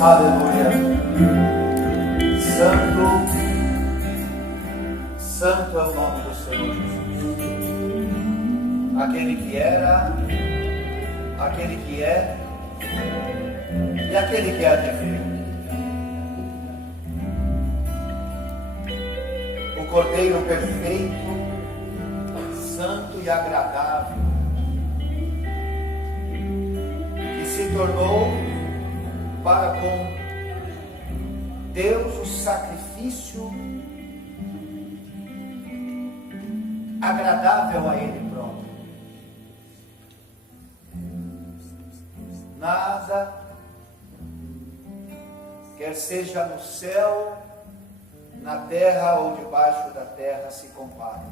Aleluia. Santo, santo é o nome do Senhor Jesus. Aquele que era, aquele que é e aquele que há de vir. O Cordeiro perfeito, santo e agradável, que se tornou para com Deus o sacrifício agradável a Ele próprio. Nada, quer seja no céu, na terra ou debaixo da terra, se compara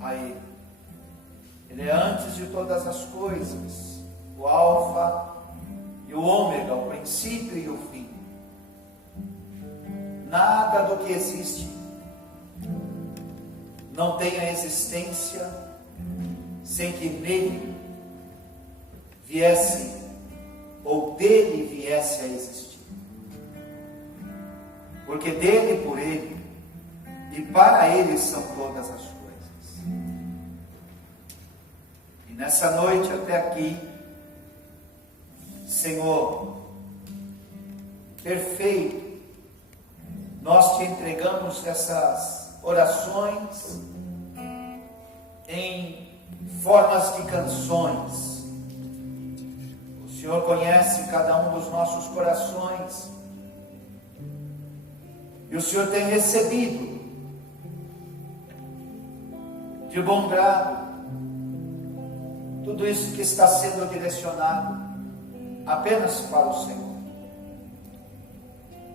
a Ele. Ele é antes de todas as coisas, o Alfa e o Ômega, o princípio e o fim. Nada do que existe não tem a existência sem que nele viesse ou dele viesse a existir. Porque dele, por ele e para ele são todas as coisas. E nessa noite até aqui, Senhor, perfeito, nós te entregamos essas orações em formas de canções. O Senhor conhece cada um dos nossos corações e o Senhor tem recebido de bom grado tudo isso que está sendo direcionado apenas para o Senhor.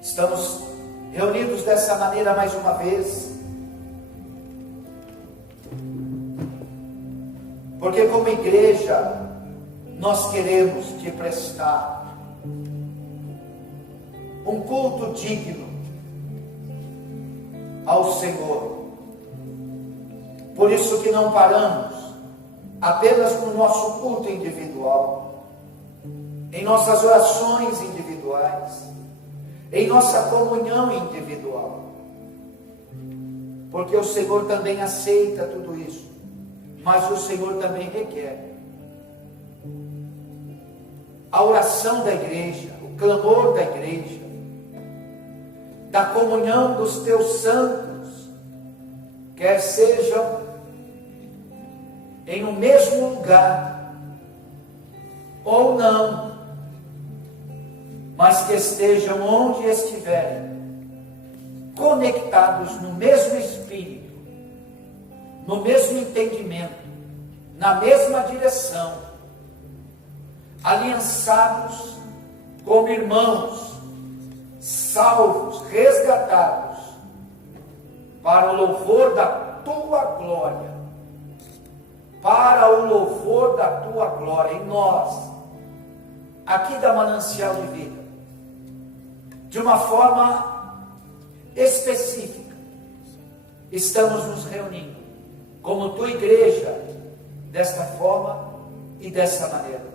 Estamos reunidos dessa maneira mais uma vez, porque como igreja nós queremos te prestar um culto digno ao Senhor. Por isso que não paramos apenas no nosso culto individual, em nossas orações individuais, em nossa comunhão individual, porque o Senhor também aceita tudo isso, mas o Senhor também requer a oração da igreja, o clamor da igreja, da comunhão dos teus santos, quer sejam em um mesmo lugar ou não, mas que estejam onde estiverem, conectados no mesmo espírito, no mesmo entendimento, na mesma direção, aliançados como irmãos, salvos, resgatados, para o louvor da tua glória, para o louvor da tua glória em nós, aqui da Manancial de Vida, de uma forma específica, estamos nos reunindo como tua igreja, desta forma e dessa maneira.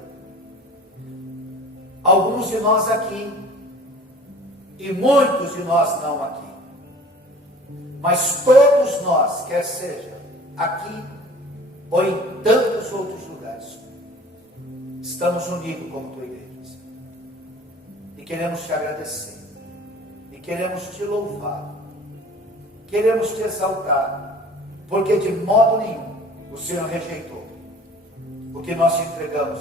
Alguns de nós aqui e muitos de nós não aqui, mas todos nós, quer seja aqui ou em tantos outros lugares, estamos unidos como tua igreja, e queremos te agradecer, e queremos te louvar, queremos te exaltar, porque de modo nenhum o Senhor rejeitou o que nós te entregamos,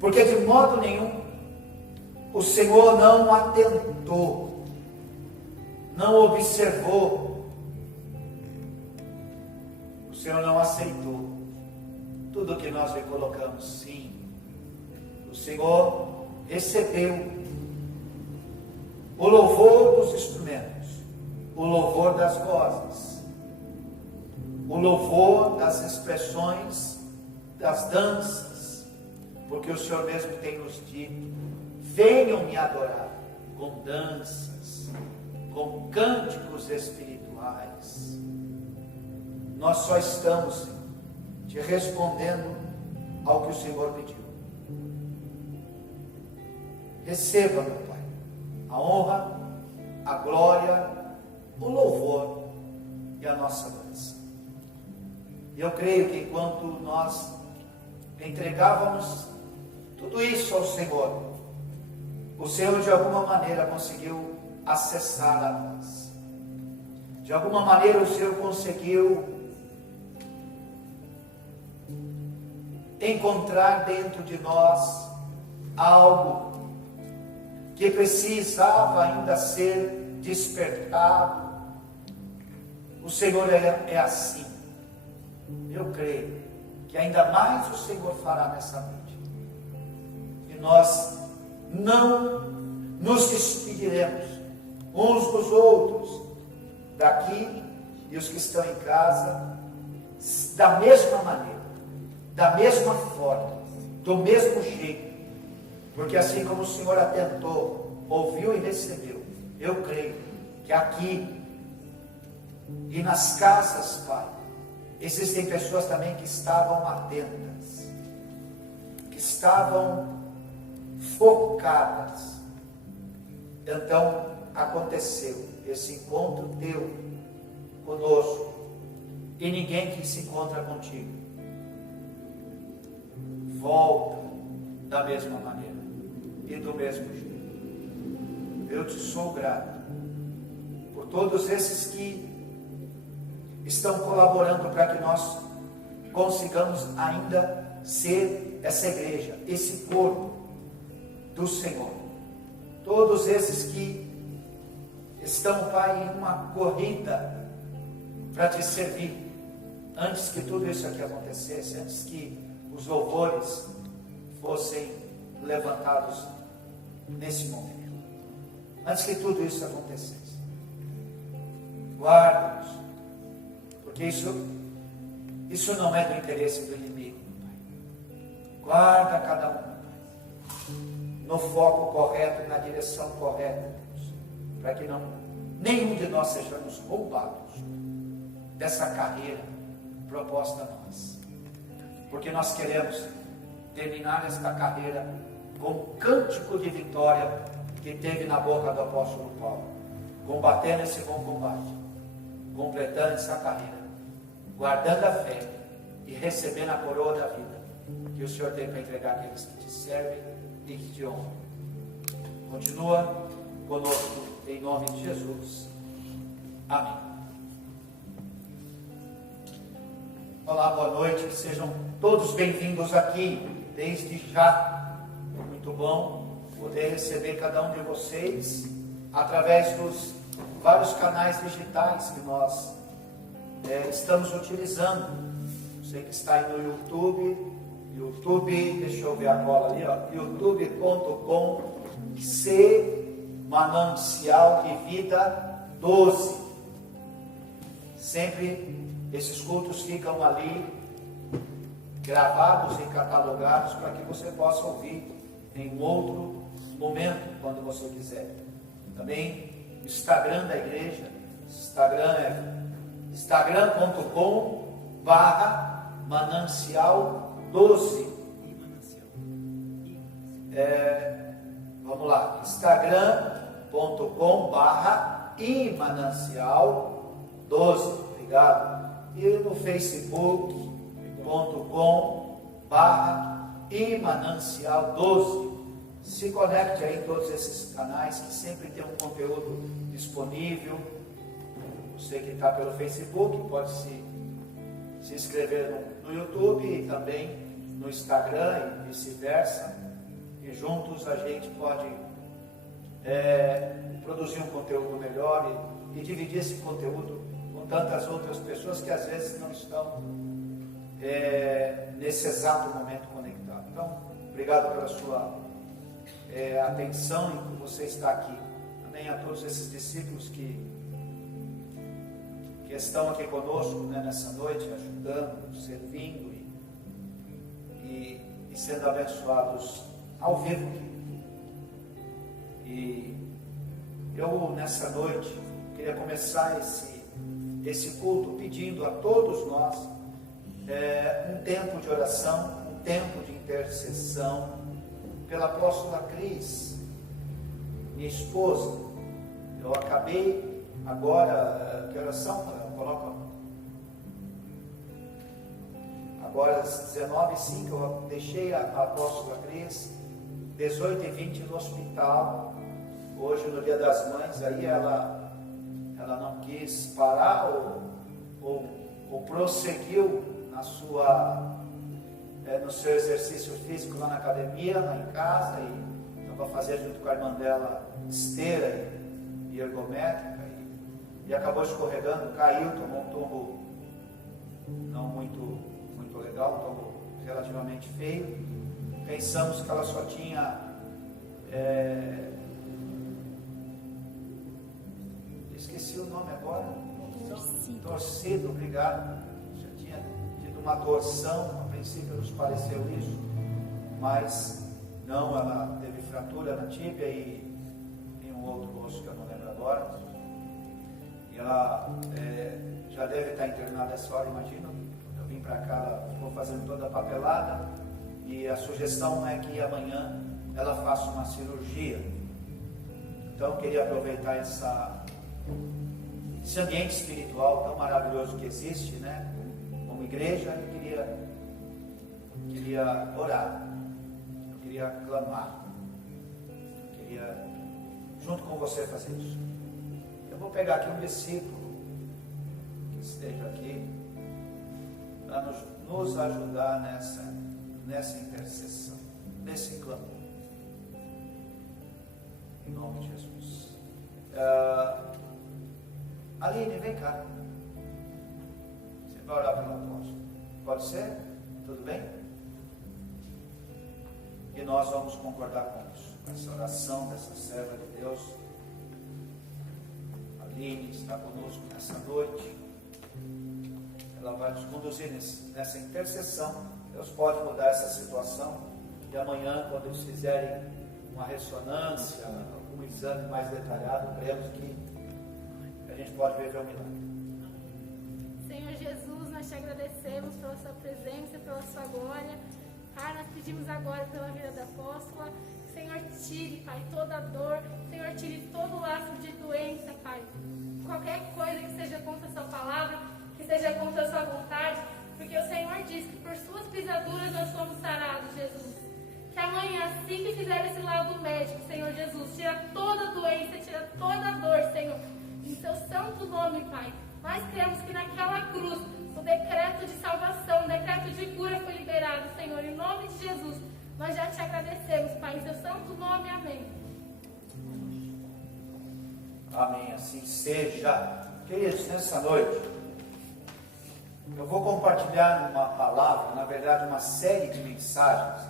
porque de modo nenhum o Senhor não atentou, não observou, o Senhor não aceitou tudo que nós lhe colocamos. Sim, o Senhor recebeu o louvor dos instrumentos, o louvor das vozes, o louvor das expressões, das danças, porque o Senhor mesmo tem nos dito: venham me adorar com danças, com cânticos espirituais. Nós só estamos, Senhor, te respondendo ao que o Senhor pediu. Receba, meu Pai, a honra, a glória, o louvor e a nossa adoração. E eu creio que enquanto nós entregávamos tudo isso ao Senhor, o Senhor de alguma maneira conseguiu acessar a nós. De alguma maneira o Senhor conseguiu encontrar dentro de nós algo que precisava ainda ser despertado. O Senhor é assim. Eu creio que ainda mais o Senhor fará nessa noite. E nós não nos despediremos uns dos outros, daqui e os que estão em casa, da mesma maneira, da mesma forma, do mesmo jeito, porque assim como o Senhor atentou, ouviu e recebeu, eu creio que aqui e nas casas, Pai, existem pessoas também que estavam atentas, que estavam focadas. Então aconteceu esse encontro teu conosco, e ninguém que se encontra contigo volta da mesma maneira e do mesmo jeito. Eu te sou grato por todos esses que estão colaborando para que nós consigamos ainda ser essa igreja, esse corpo do Senhor. Todos esses que estão, Pai, em uma corrida para te servir, antes que tudo isso aqui acontecesse, antes que os louvores fossem levantados nesse momento, antes que tudo isso acontecesse. Guarda-nos, porque isso não é do interesse do inimigo, Pai. Guarda cada um, Pai, no foco correto, na direção correta, Deus, para que nenhum de nós sejamos roubados dessa carreira proposta a nós, porque nós queremos terminar esta carreira com o cântico de vitória que teve na boca do apóstolo Paulo, combatendo esse bom combate, completando essa carreira, guardando a fé e recebendo a coroa da vida que o Senhor tem para entregar àqueles que te servem e que te honram. Continua conosco em nome de Jesus. Amém. Olá, boa noite, que sejam todos bem-vindos aqui, desde já. Muito bom poder receber cada um de vocês através dos vários canais digitais que nós estamos utilizando. Você que está aí no YouTube, deixa eu ver a cola ali, youtube.com Manancial de Vida 12. Sempre esses cultos ficam ali gravados e catalogados para que você possa ouvir em um outro momento, quando você quiser. Também Instagram da igreja, Instagram é instagram.com/manancial12. Vamos lá, instagram.com/imanancial12. Obrigado. E no facebook.com/imanancial12. Se conecte aí em todos esses canais que sempre tem um conteúdo disponível. Você que está pelo Facebook pode se inscrever no YouTube e também no Instagram e vice-versa. E juntos a gente pode produzir um conteúdo melhor e dividir esse conteúdo com tantas outras pessoas que às vezes não estão nesse exato momento conectados. Então, obrigado pela sua atenção e por você estar aqui. Também a todos esses discípulos que estão aqui conosco, né, nessa noite, ajudando, servindo e sendo abençoados ao vivo. E eu, nessa noite, queria começar esse culto pedindo a todos nós um tempo de oração, um tempo de intercessão pela apóstola Cris, minha esposa. Eu acabei agora, que horas são? Coloca. Agora às 19h05 eu deixei a apóstola Cris, 18h20 no hospital. Hoje no Dia das Mães, aí ela não quis parar ou prosseguiu no seu exercício físico lá na academia, lá em casa, e estava fazendo junto com a irmã dela esteira e ergométrica, e acabou escorregando, caiu, tomou um tombo não muito legal, um tombo relativamente feio. Pensamos que ela só tinha esqueci o nome agora. Torcido, obrigado. Já tinha tido uma torção, a princípio nos pareceu isso, mas não, ela teve fratura na tíbia e um outro osso que eu não lembro agora. E ela já deve estar internada essa hora, imagino. Eu vim para cá, ela ficou fazendo toda a papelada, e a sugestão é que amanhã ela faça uma cirurgia. Então eu queria aproveitar esse ambiente espiritual tão maravilhoso que existe, né? Como igreja, eu queria orar, eu queria clamar, eu queria junto com você fazer isso. Eu vou pegar aqui um versículo que esteja aqui para nos ajudar nessa intercessão, nesse clamor, em nome de Jesus. Aline, vem cá. Você vai orar pelo apóstolo. Pode ser? Tudo bem? E nós vamos concordar com isso, com essa oração dessa serva de Deus. Aline está conosco nessa noite. Ela vai nos conduzir nessa intercessão. Deus pode mudar essa situação. E amanhã, quando eles fizerem uma ressonância, algum exame mais detalhado, cremos que a gente pode ver um milagre. Senhor Jesus, nós te agradecemos pela sua presença, pela sua glória. Pai, nós pedimos agora pela vida da apóstola. Senhor, tire, Pai, toda dor. Senhor, tire todo o laço de doença, Pai. Qualquer coisa que seja contra a sua palavra, que seja contra a sua vontade, porque o Senhor diz que por suas pisaduras nós somos sarados, Jesus. Que amanhã, assim que fizer esse laudo médico, Senhor Jesus, tira toda doença, tira toda dor, Senhor. Em seu santo nome, Pai, nós cremos que naquela cruz o decreto de salvação, o decreto de cura foi liberado, Senhor. Em nome de Jesus, nós já te agradecemos, Pai. Em seu santo nome, amém. Amém, assim seja. Queridos, nessa noite, eu vou compartilhar uma palavra, na verdade uma série de mensagens,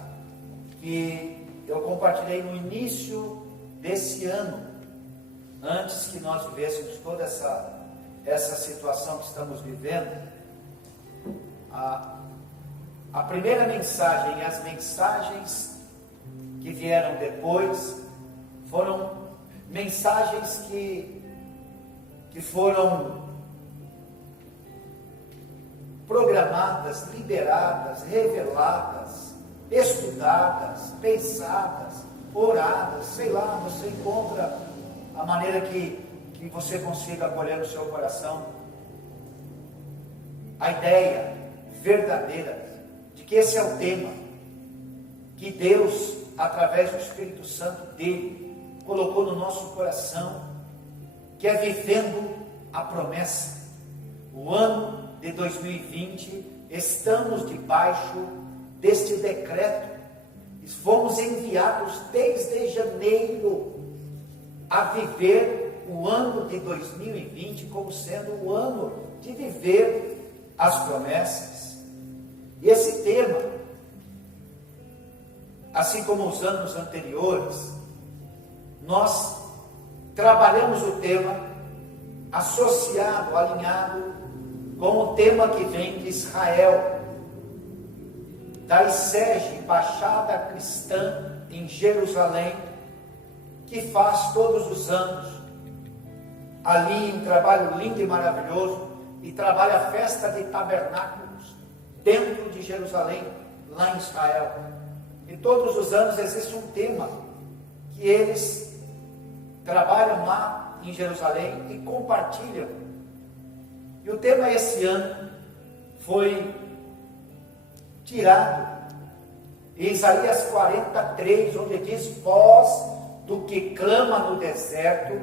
que eu compartilhei no início desse ano, antes que nós vivêssemos toda essa situação que estamos vivendo. A primeira mensagem e as mensagens que vieram depois foram mensagens que foram programadas, liberadas, reveladas, estudadas, pensadas, oradas, sei lá, você encontra a maneira que você consiga acolher no seu coração a ideia verdadeira de que esse é o tema que Deus, através do Espírito Santo dele, colocou no nosso coração, que é vivendo a promessa. O ano de 2020, estamos debaixo deste decreto, fomos enviados desde janeiro a viver o ano de 2020 como sendo o ano de viver as promessas. E esse tema, assim como os anos anteriores, nós trabalhamos o tema associado, alinhado com o tema que vem de Israel, da ISEG, Embaixada Cristã em Jerusalém, que faz todos os anos ali um trabalho lindo e maravilhoso, e trabalha a festa de tabernáculos dentro de Jerusalém, lá em Israel. E todos os anos existe um tema que eles trabalham lá em Jerusalém e compartilham. E o tema esse ano foi tirado em Isaías 43, onde diz: voz do que clama no deserto,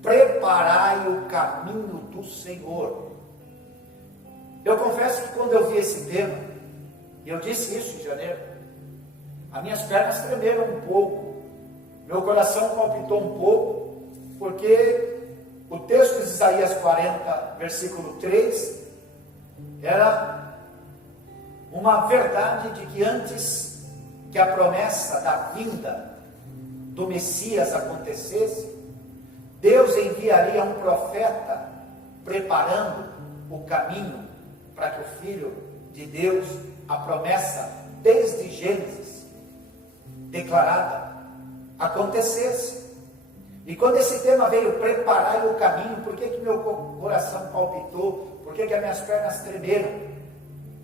preparai o caminho do Senhor. Eu confesso que quando eu vi esse tema, e eu disse isso em janeiro, as minhas pernas tremeram um pouco, meu coração palpitou um pouco, porque o texto de Isaías 40, versículo 3, era uma verdade de que antes que a promessa da vinda do Messias acontecesse, Deus enviaria um profeta preparando o caminho para que o Filho de Deus, a promessa desde Gênesis declarada, acontecesse. E quando esse tema veio, preparar o caminho, por que meu coração palpitou? Por que as minhas pernas tremeram?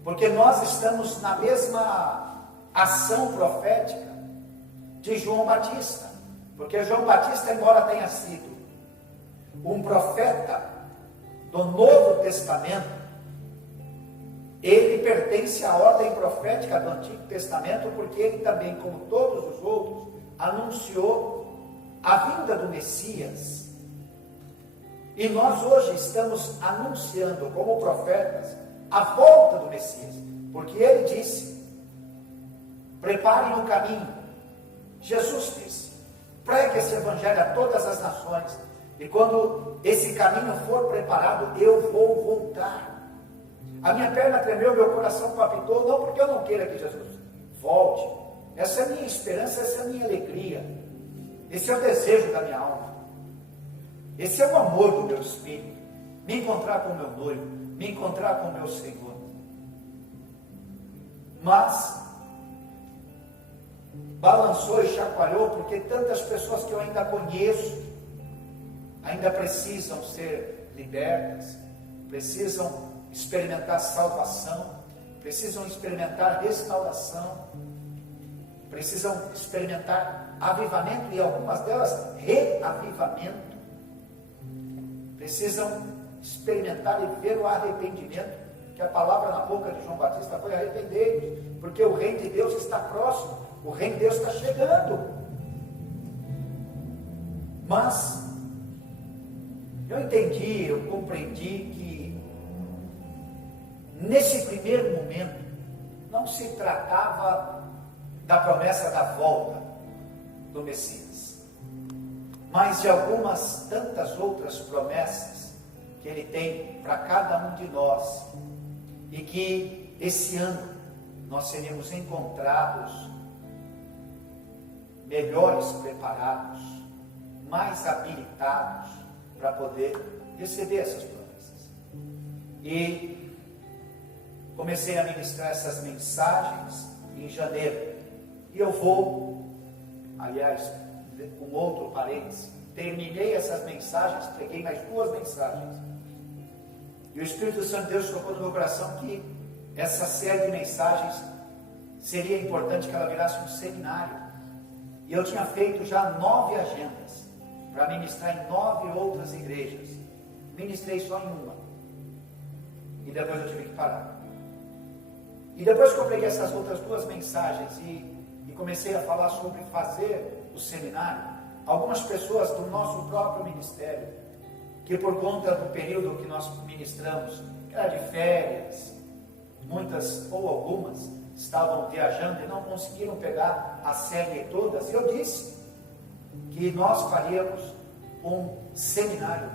Porque nós estamos na mesma ação profética de João Batista. Porque João Batista, embora tenha sido um profeta do Novo Testamento, ele pertence à ordem profética do Antigo Testamento, porque ele também, como todos os outros, anunciou a vinda do Messias. E nós hoje estamos anunciando como profetas a volta do Messias, porque ele disse: preparem o caminho. Jesus disse: pregue esse evangelho a todas as nações, e quando esse caminho for preparado, eu vou voltar. A minha perna tremeu, meu coração palpitou, não porque eu não queira que Jesus volte. Essa é a minha esperança, essa é a minha alegria. Esse é o desejo da minha alma. Esse é o amor do meu espírito. Me encontrar com o meu noivo, me encontrar com o meu Senhor. Mas balançou e chacoalhou, porque tantas pessoas que eu ainda conheço ainda precisam ser libertas, precisam experimentar salvação, precisam experimentar restauração, precisam experimentar avivamento, e algumas delas reavivamento, precisam experimentar e ver o arrependimento, que a palavra na boca de João Batista foi: arrependei-vos, porque o reino de Deus está próximo, o reino de Deus está chegando. Mas eu entendi, eu compreendi que nesse primeiro momento não se tratava da promessa da volta do Messias, mas de algumas tantas outras promessas que ele tem para cada um de nós, e que esse ano nós seremos encontrados melhores preparados, mais habilitados para poder receber essas promessas. E comecei a ministrar essas mensagens em janeiro, e eu vou, aliás, com outro parênteses, terminei essas mensagens, peguei mais 2 mensagens, e o Espírito Santo de Deus colocou no meu coração que essa série de mensagens seria importante que ela virasse um seminário, e eu tinha feito já 9 agendas para ministrar em 9 outras igrejas. Ministrei só em uma, e depois eu tive que parar. E depois que eu peguei essas outras 2 mensagens e comecei a falar sobre fazer o seminário, algumas pessoas do nosso próprio ministério, que por conta do período que nós ministramos, que era de férias, muitas ou algumas estavam viajando e não conseguiram pegar a série todas, eu disse que nós faríamos um seminário,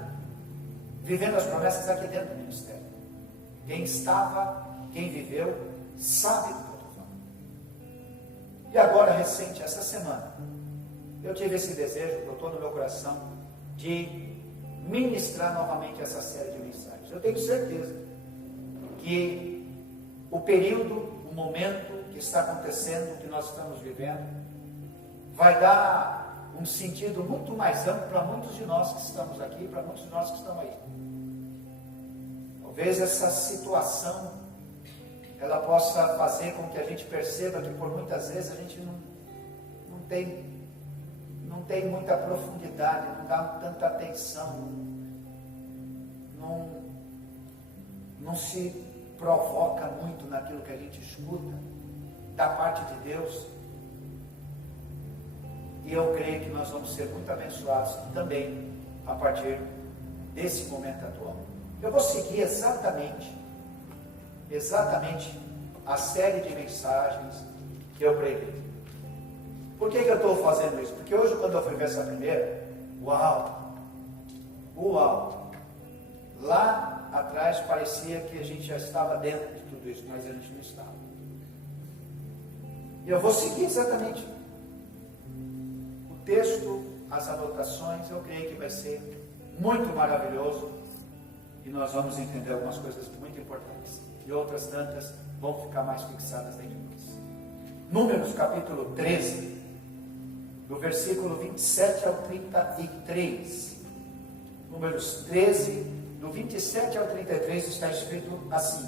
vivendo as promessas aqui dentro do ministério. Quem estava, quem viveu, sabe do que eu estou falando. E agora, recente, essa semana, eu tive esse desejo, que eu estou no meu coração, de ministrar novamente essa série de mensagens. Eu tenho certeza que o período, o momento que está acontecendo, que nós estamos vivendo, vai dar um sentido muito mais amplo para muitos de nós que estamos aqui, para muitos de nós que estão aí. Talvez essa situação ela possa fazer com que a gente perceba que por muitas vezes a gente não tem muita profundidade, não dá tanta atenção, não se provoca muito naquilo que a gente escuta da parte de Deus. E eu creio que nós vamos ser muito abençoados também a partir desse momento atual. Eu vou seguir exatamente a série de mensagens que eu preguei. Por que eu estou fazendo isso? Porque hoje, quando eu fui ver essa primeira, uau! Lá atrás parecia que a gente já estava dentro de tudo isso, mas a gente não estava. E eu vou seguir exatamente o texto, as anotações. Eu creio que vai ser muito maravilhoso e nós vamos entender algumas coisas muito importantes. E outras tantas vão ficar mais fixadas dentro de nós. Números capítulo 13, do versículo 27 ao 33. Números 13, do 27 ao 33, está escrito assim: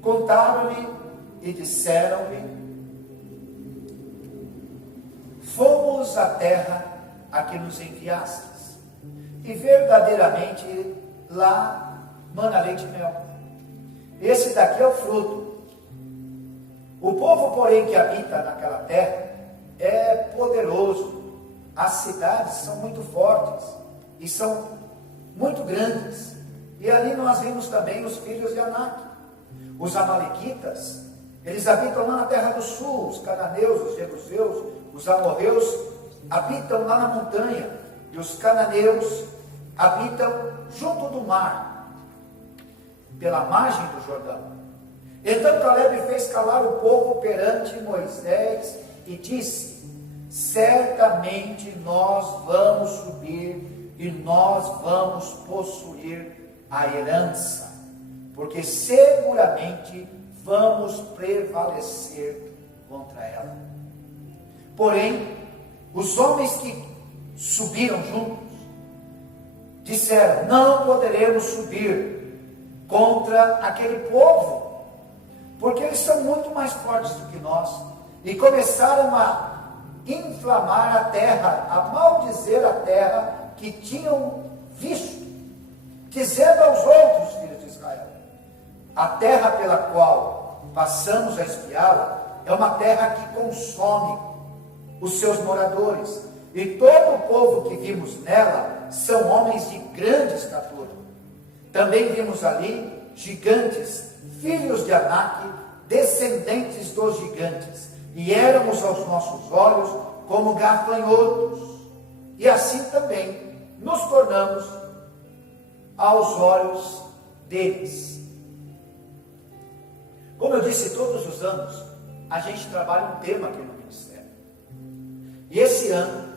Contaram-lhe e disseram-lhe: Fomos à terra a que nos enviastes, e verdadeiramente lá mana leite e mel. Esse daqui é o fruto. O povo, porém, que habita naquela terra é poderoso. As cidades são muito fortes e são muito grandes. E ali nós vimos também os filhos de Anak. Os amalequitas, eles habitam lá na terra do sul. Os cananeus, os jebuseus, os amorreus habitam lá na montanha. E os cananeus habitam junto do mar, pela margem do Jordão. Então Caleb fez calar o povo perante Moisés e disse: certamente nós vamos subir e nós vamos possuir a herança, porque seguramente vamos prevalecer contra ela. Porém, os homens que subiram juntos disseram: não poderemos subir contra aquele povo, porque eles são muito mais fortes do que nós. E começaram a inflamar a terra, a maldizer a terra que tinham visto, dizendo aos outros filhos de Israel: a terra pela qual passamos a espiá-la é uma terra que consome os seus moradores, e todo o povo que vimos nela são homens de grande estatura. Também vimos ali gigantes, filhos de Anak, descendentes dos gigantes, e éramos aos nossos olhos como gafanhotos, e assim também nos tornamos aos olhos deles. Como eu disse, todos os anos a gente trabalha um tema aqui no Ministério, e esse ano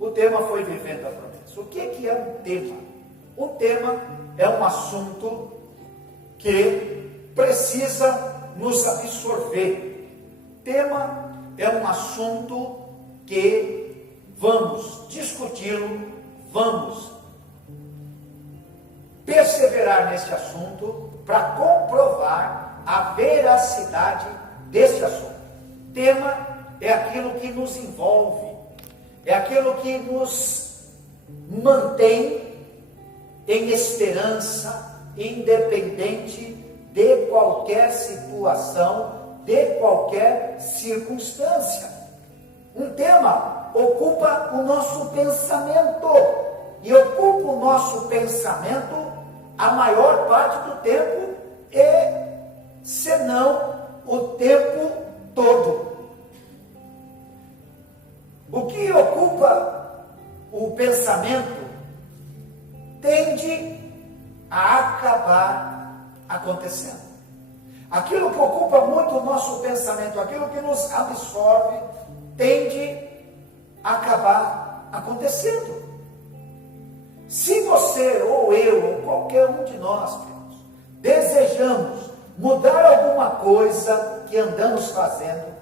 o tema foi Vivendo a Promessa. O que é um tema? Um tema é um assunto que precisa nos absorver. Tema é um assunto que vamos discuti-lo, vamos perseverar nesse assunto para comprovar a veracidade desse assunto. Tema é aquilo que nos envolve, é aquilo que nos mantém em esperança, independente de qualquer situação, de qualquer circunstância. Um tema ocupa o nosso pensamento, e ocupa o nosso pensamento a maior parte do tempo, e senão o tempo todo. O que ocupa o pensamento tende a acabar acontecendo. Aquilo que ocupa muito o nosso pensamento, aquilo que nos absorve, tende a acabar acontecendo. Se você, ou eu, ou qualquer um de nós, irmãos, desejamos mudar alguma coisa que andamos fazendo,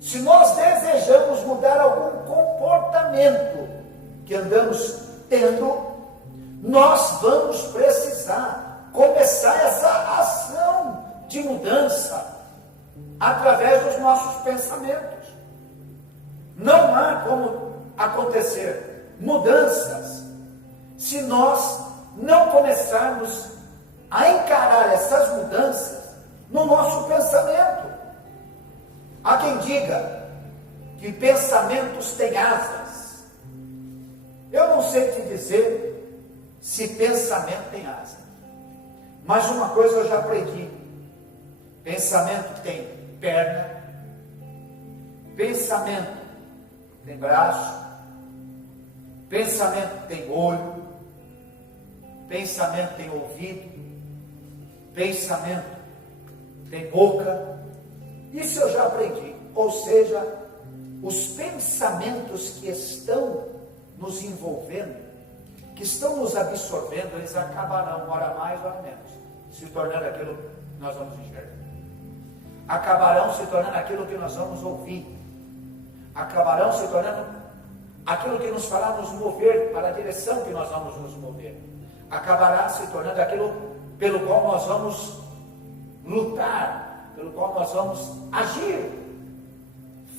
se nós desejamos mudar algum comportamento que andamos tendo, nós vamos precisar começar essa ação de mudança através dos nossos pensamentos. Não há como acontecer mudanças se nós não começarmos a encarar essas mudanças no nosso pensamento. Há quem diga que pensamentos têm asas. Eu não sei te dizer se pensamento tem asa, mas uma coisa eu já aprendi: pensamento tem perna, pensamento tem braço, pensamento tem olho, pensamento tem ouvido, pensamento tem boca. Isso eu já aprendi. Ou seja, os pensamentos que estão nos envolvendo, que estão nos absorvendo, eles acabarão, ora mais, ora menos, se tornando aquilo que nós vamos enxergar. Acabarão se tornando aquilo que nós vamos ouvir. Acabarão se tornando aquilo que nos fará nos mover para a direção que nós vamos nos mover. Acabará se tornando aquilo pelo qual nós vamos lutar, pelo qual nós vamos agir.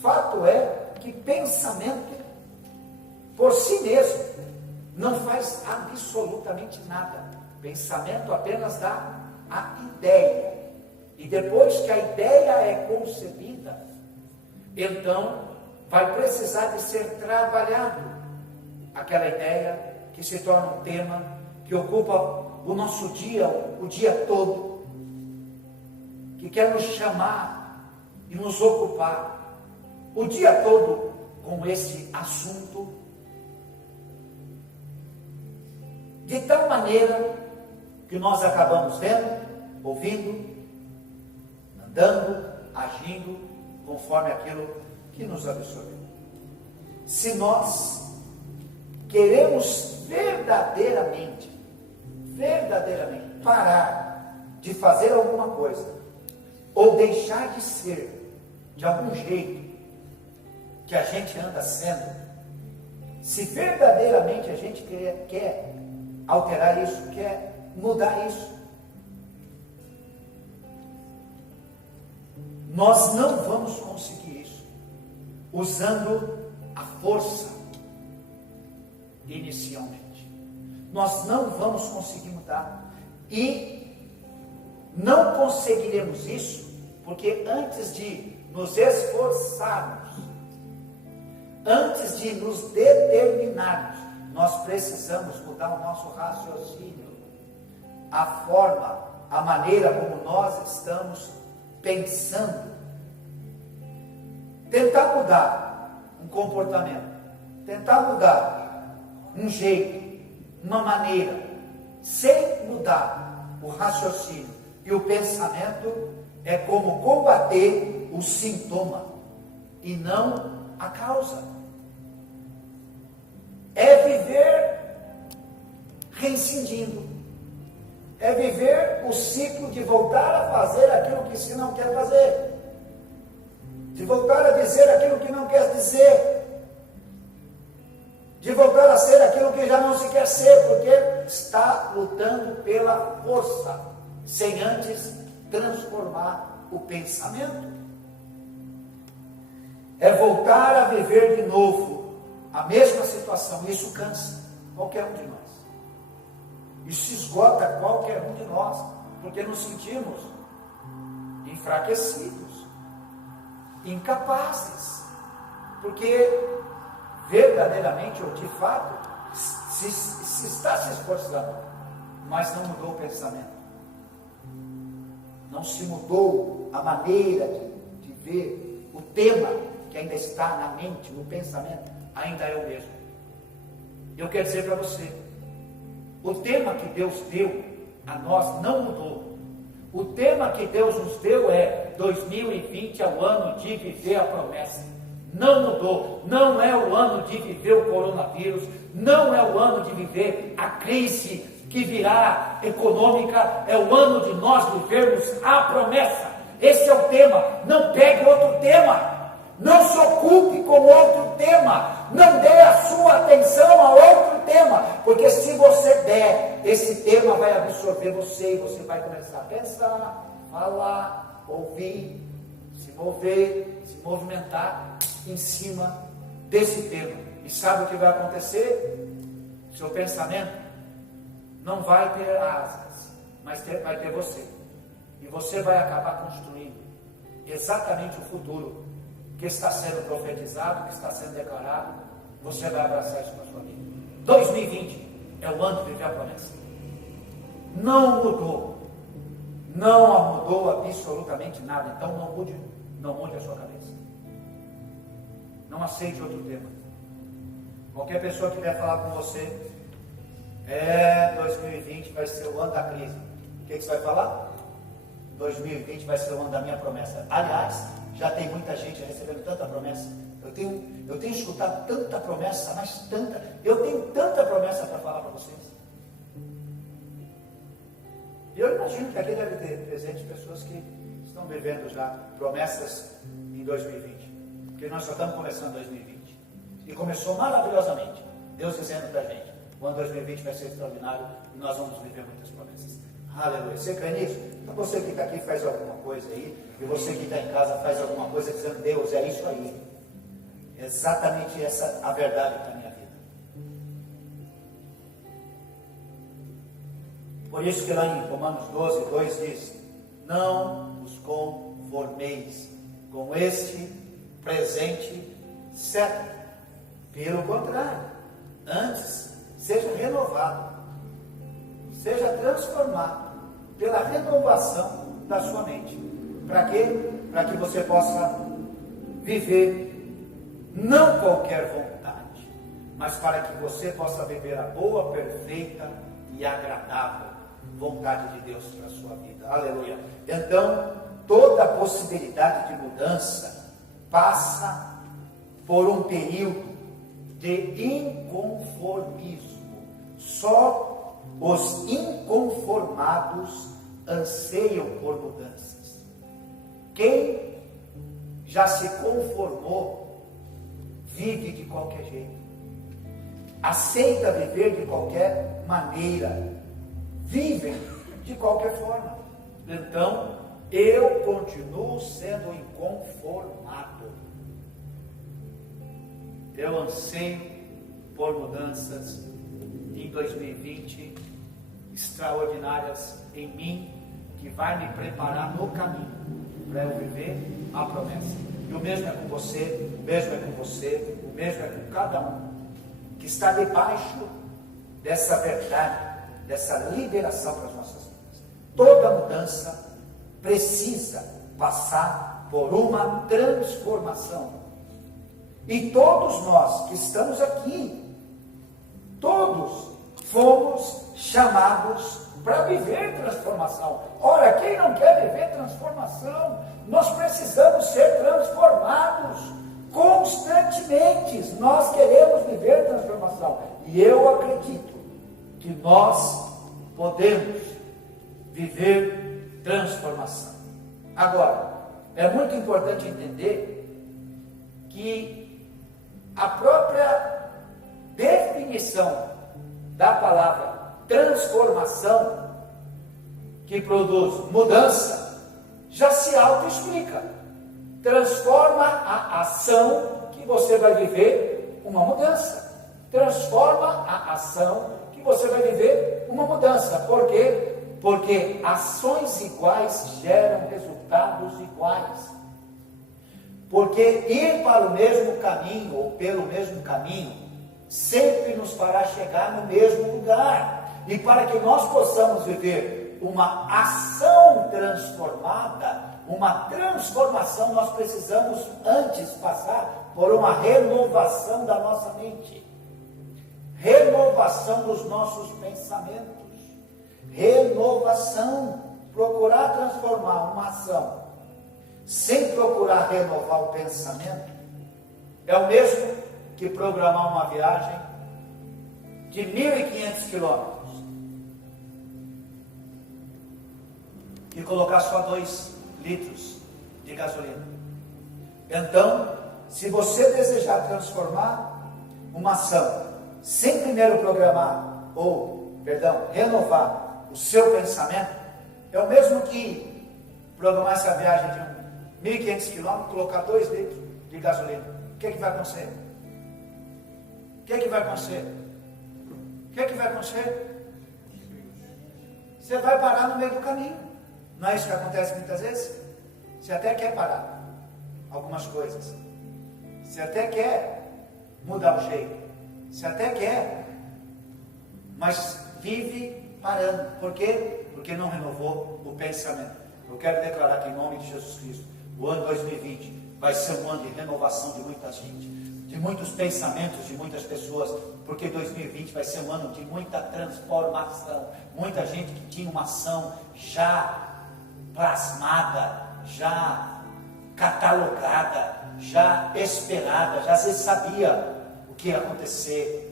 Fato é que pensamento, por si mesmo, não faz absolutamente nada. Pensamento apenas dá a ideia. E depois que a ideia é concebida, então vai precisar de ser trabalhado aquela ideia, que se torna um tema que ocupa o nosso dia, o dia todo, que quer nos chamar e nos ocupar o dia todo com esse assunto, de tal maneira que nós acabamos vendo, ouvindo, andando, agindo conforme aquilo que nos absorveu. Se nós queremos verdadeiramente parar de fazer alguma coisa, ou deixar de ser de algum jeito que a gente anda sendo, se verdadeiramente a gente quer alterar isso, quer mudar isso, nós não vamos conseguir isso usando a força inicialmente. Nós não vamos conseguir mudar. E não conseguiremos isso porque antes de nos esforçarmos, antes de nos determinarmos, nós precisamos mudar o nosso raciocínio, a forma, a maneira como nós estamos pensando. Tentar mudar um comportamento, tentar mudar um jeito, uma maneira, sem mudar o raciocínio e o pensamento, é como combater o sintoma e não a causa. É viver reincidindo, é viver o ciclo de voltar a fazer aquilo que se não quer fazer, de voltar a dizer aquilo que não quer dizer, de voltar a ser aquilo que já não se quer ser, porque está lutando pela força, sem antes transformar o pensamento. É voltar a viver de novo a mesma situação. Isso cansa qualquer um de nós. Isso esgota qualquer um de nós, porque nos sentimos enfraquecidos, incapazes, porque verdadeiramente ou de fato se está se esforçando, mas não mudou o pensamento, não se mudou a maneira de ver. O tema que ainda está na mente, no pensamento, ainda é o mesmo. Eu quero dizer para você, o tema que Deus deu a nós não mudou. O tema que Deus nos deu é 2020 é o ano de viver a promessa. Não mudou. Não é o ano de viver o coronavírus, não é o ano de viver a crise que virá econômica, é o ano de nós vivermos a promessa. Esse é o tema. Não pegue outro tema, não se ocupe com outro tema, não dê a sua atenção a outro tema, porque se você der, esse tema vai absorver você e você vai começar a pensar, falar, ouvir, se mover, se movimentar em cima desse tema. E sabe o que vai acontecer? Seu pensamento não vai ter asas, mas vai ter você. E você vai acabar construindo exatamente o futuro que está sendo profetizado, que está sendo declarado. Você vai abraçar isso para a sua vida. 2020 é o ano de viver a promessa. Não mudou. Não mudou absolutamente nada. Então não mude a sua cabeça. Não aceite outro tema. Qualquer pessoa que vier falar com você, 2020 vai ser o ano da crise. O que você vai falar? 2020 vai ser o ano da minha promessa. Aliás, já tem muita gente recebendo tanta promessa. Eu tenho escutado tanta promessa, mas tanta. Eu tenho tanta promessa para falar para vocês. E eu imagino que aqui deve ter presente pessoas que estão vivendo já promessas em 2020. Porque nós só estamos começando 2020. E começou maravilhosamente. Deus dizendo para a gente, o ano 2020 vai ser extraordinário e nós vamos viver muitas promessas. Aleluia. Você crê nisso? Então você que está aqui faz alguma coisa aí, e você que está em casa faz alguma coisa dizendo, Deus, é isso aí. Exatamente essa a verdade para a minha vida. Por isso que lá em Romanos 12, 2 diz, não os conformeis com este presente século. Pelo contrário, antes, seja renovado, seja transformado pela renovação da sua mente. Para quê? Para que você possa viver não qualquer vontade, mas para que você possa viver a boa, perfeita e agradável vontade de Deus para a sua vida. Aleluia. Então, toda possibilidade de mudança passa por um período de inconformismo. Só os inconformados anseiam por mudanças. Quem já se conformou, vive de qualquer jeito. Aceita viver de qualquer maneira. Vive de qualquer forma. Então, eu continuo sendo inconformado. Eu anseio por mudanças em 2020 extraordinárias em mim, que vai me preparar no caminho para eu viver a promessa. E o mesmo é com você, o mesmo é com você, o mesmo é com cada um que está debaixo dessa verdade, dessa liberação para as nossas vidas. Toda mudança precisa passar por uma transformação. E todos nós que estamos aqui, todos fomos chamados para viver transformação. Ora, quem não quer viver transformação? Nós precisamos ser transformados constantemente. Nós queremos viver transformação. E eu acredito que nós podemos viver transformação. Agora, é muito importante entender que a própria definição da palavra transformação, que produz mudança, já se autoexplica. Transforma a ação que você vai viver uma mudança. Transforma a ação que você vai viver uma mudança. Por quê? Porque ações iguais geram resultados iguais. Porque ir para o mesmo caminho, ou pelo mesmo caminho, sempre nos fará chegar no mesmo lugar. E para que nós possamos viver uma ação transformada, uma transformação, nós precisamos antes passar por uma renovação da nossa mente, renovação dos nossos pensamentos, renovação, procurar transformar uma ação sem procurar renovar o pensamento, é o mesmo que programar uma viagem de 1.500 quilômetros e colocar só 2 litros de gasolina. Então, se você desejar transformar uma ação sem primeiro programar, renovar o seu pensamento, é o mesmo que programar essa viagem de 1.500 quilômetros, colocar 2 litros de gasolina. O que vai acontecer? O que é que vai acontecer? O que é que vai acontecer? Você vai parar no meio do caminho. Não é isso que acontece muitas vezes? Você até quer parar algumas coisas. Você até quer mudar o jeito. Você até quer. Mas vive parando. Por quê? Porque não renovou o pensamento. Eu quero declarar que em nome de Jesus Cristo, o ano 2020 vai ser um ano de renovação de muita gente, de muitos pensamentos de muitas pessoas, porque 2020 vai ser um ano de muita transformação. Muita gente que tinha uma ação já plasmada, já catalogada, já esperada, já se sabia o que ia acontecer.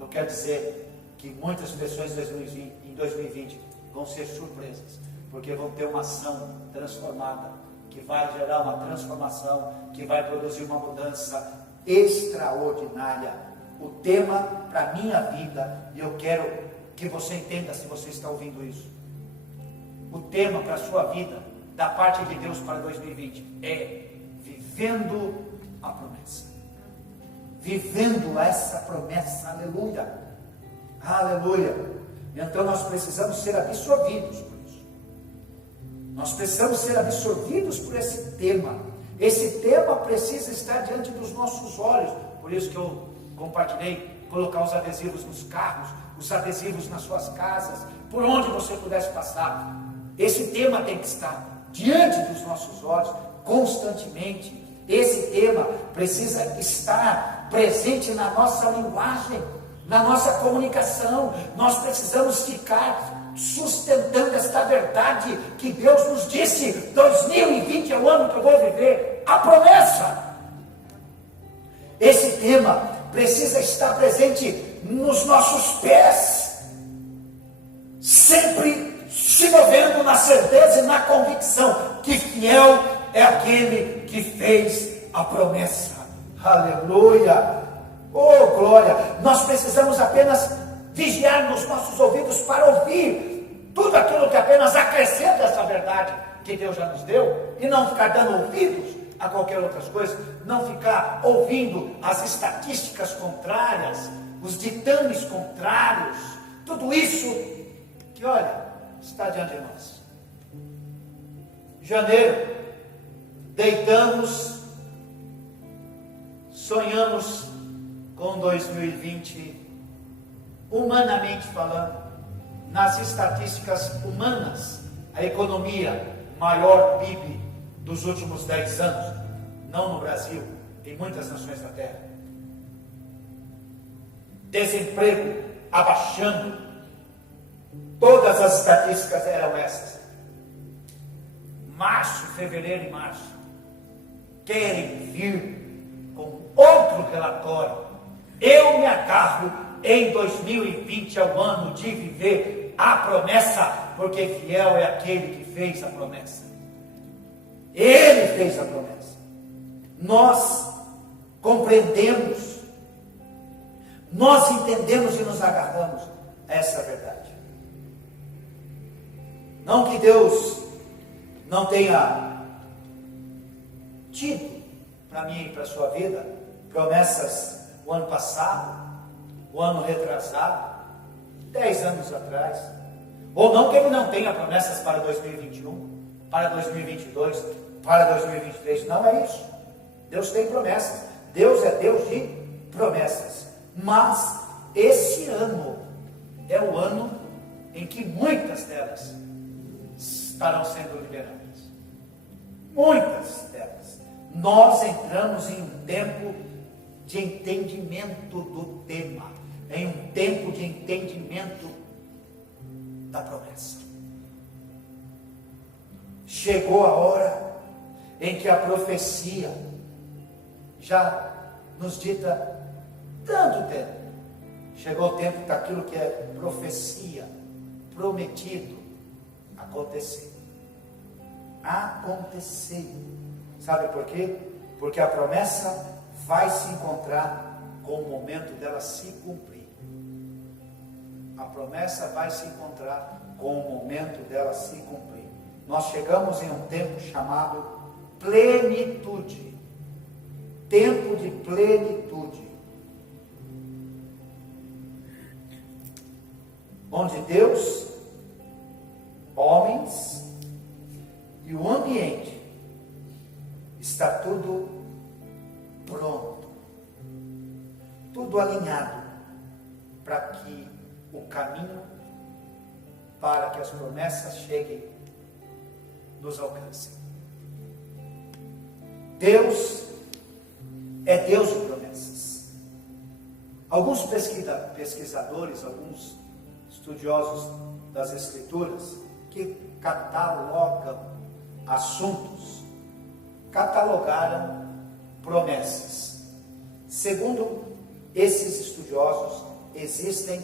Eu quero dizer que muitas pessoas em 2020 vão ser surpresas, porque vão ter uma ação transformada, que vai gerar uma transformação, que vai produzir uma mudança extraordinária. O tema para a minha vida, e eu quero que você entenda se você está ouvindo isso, o tema para a sua vida, da parte de Deus para 2020, é vivendo a promessa. Vivendo essa promessa, aleluia, aleluia. Então nós precisamos ser absorvidos por isso. Nós precisamos ser absorvidos por esse tema. Esse tema precisa estar diante dos nossos olhos. Por isso que eu compartilhei, colocar os adesivos nos carros, os adesivos nas suas casas, por onde você pudesse passar. Esse tema tem que estar diante dos nossos olhos, constantemente. Esse tema precisa estar presente na nossa linguagem, na nossa comunicação. Nós precisamos ficar sustentando esta verdade que Deus nos disse: 2020 é o ano que eu vou viver a promessa. Esse tema precisa estar presente nos nossos pés, sempre se movendo na certeza e na convicção que fiel é aquele que fez a promessa. Aleluia, oh glória. Nós precisamos apenas vigiar nos nossos ouvidos para ouvir tudo aquilo que apenas acrescenta essa verdade que Deus já nos deu, e não ficar dando ouvidos a qualquer outras coisas, não ficar ouvindo as estatísticas contrárias, os ditames contrários, tudo isso que, olha, está diante de nós. Janeiro, deitamos, sonhamos com 2020, humanamente falando, nas estatísticas humanas, a economia, maior PIB dos últimos 10 anos, não no Brasil, em muitas nações da Terra. Desemprego abaixando, todas as estatísticas eram essas. Março, fevereiro e março, querem vir com outro relatório. Eu me agarro em 2020 é o ano de viver a promessa, porque fiel é aquele que fez a promessa. Ele fez a promessa. Nós compreendemos, nós entendemos e nos agarramos a essa verdade. Não que Deus não tenha tido para mim e para a sua vida promessas o ano passado, o ano retrasado, 10 anos atrás, ou não que Ele não tenha promessas para 2021, para 2022, para 2023, não é isso. Deus tem promessas, Deus é Deus de promessas, mas esse ano é o ano em que muitas delas estarão sendo liberadas, muitas delas. Nós entramos em um tempo de entendimento do tema, em um tempo de entendimento da promessa. Chegou a hora em que a profecia já nos dita tanto tempo. Chegou o tempo daquilo que é profecia, prometido, acontecer. Acontecer. Sabe por quê? Porque a promessa vai se encontrar com o momento dela se cumprir. A promessa vai se encontrar com o momento dela se cumprir. Nós chegamos em um tempo chamado plenitude. Tempo de plenitude. onde Deus, homens e o ambiente está tudo pronto, tudo alinhado para que o caminho para que as promessas cheguem nos alcancem. Deus é Deus de promessas. Alguns pesquisadores, alguns estudiosos das Escrituras, que catalogam assuntos, catalogaram promessas. Segundo esses estudiosos, existem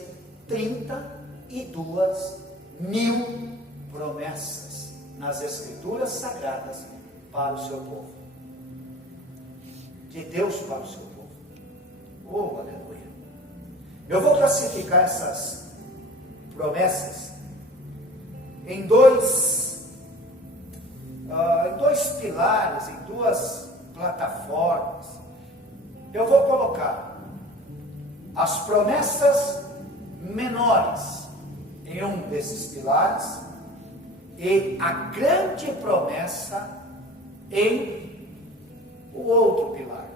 32.000 promessas nas Escrituras Sagradas para o seu povo. De Deus para o seu povo. Oh, aleluia. Eu vou classificar essas promessas em dois pilares, em duas plataformas. Eu vou colocar as promessas menores em um desses pilares e a grande promessa em o outro pilar.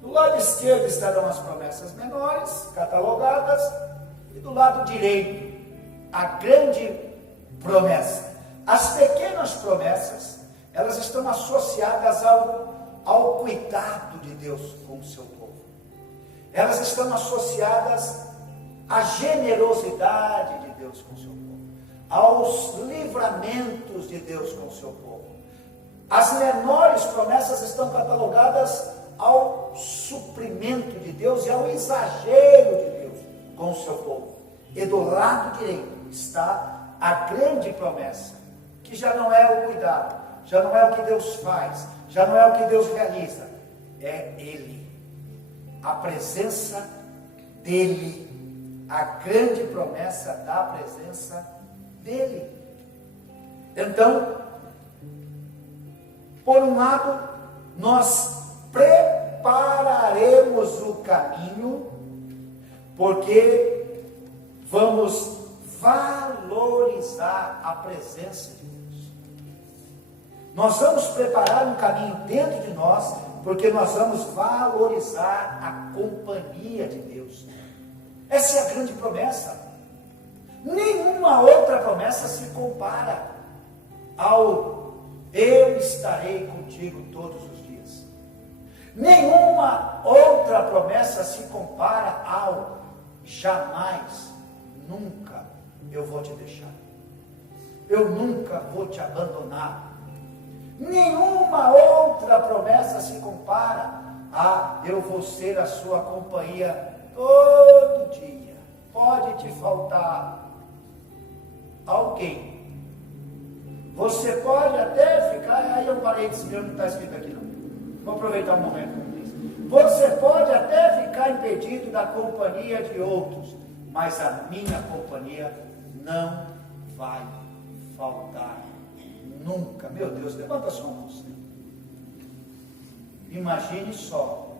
Do lado esquerdo estarão as promessas menores, catalogadas, e do lado direito, a grande promessa. As pequenas promessas, elas estão associadas ao cuidado de Deus com o seu povo. Elas estão associadas à generosidade de Deus com o seu povo, aos livramentos de Deus com o seu povo. As menores promessas estão catalogadas ao suprimento de Deus e ao exagero de Deus com o seu povo. E do lado direito está a grande promessa, que já não é o cuidado, já não é o que Deus faz, já não é o que Deus realiza, é Ele, a presença dEle, a grande promessa da presença dEle. Então, por um lado, nós prepararemos o caminho, porque vamos valorizar a presença de Deus. Nós vamos preparar um caminho dentro de nós, porque nós vamos valorizar a companhia de Deus. Essa é a grande promessa. Nenhuma outra promessa se compara ao eu estarei contigo todos os dias. Nenhuma outra promessa se compara ao jamais, nunca eu vou te deixar. Eu nunca vou te abandonar. Nenhuma outra promessa se compara a eu vou ser a sua companhia todo dia. Pode te faltar alguém. Você pode até ficar, aí eu parei de escrever, não está escrito aqui não. Vou aproveitar um momento para isso. Você pode até ficar impedido da companhia de outros, mas a minha companhia não vai faltar nunca. Meu Deus, levanta a sua mão, Senhor. Imagine só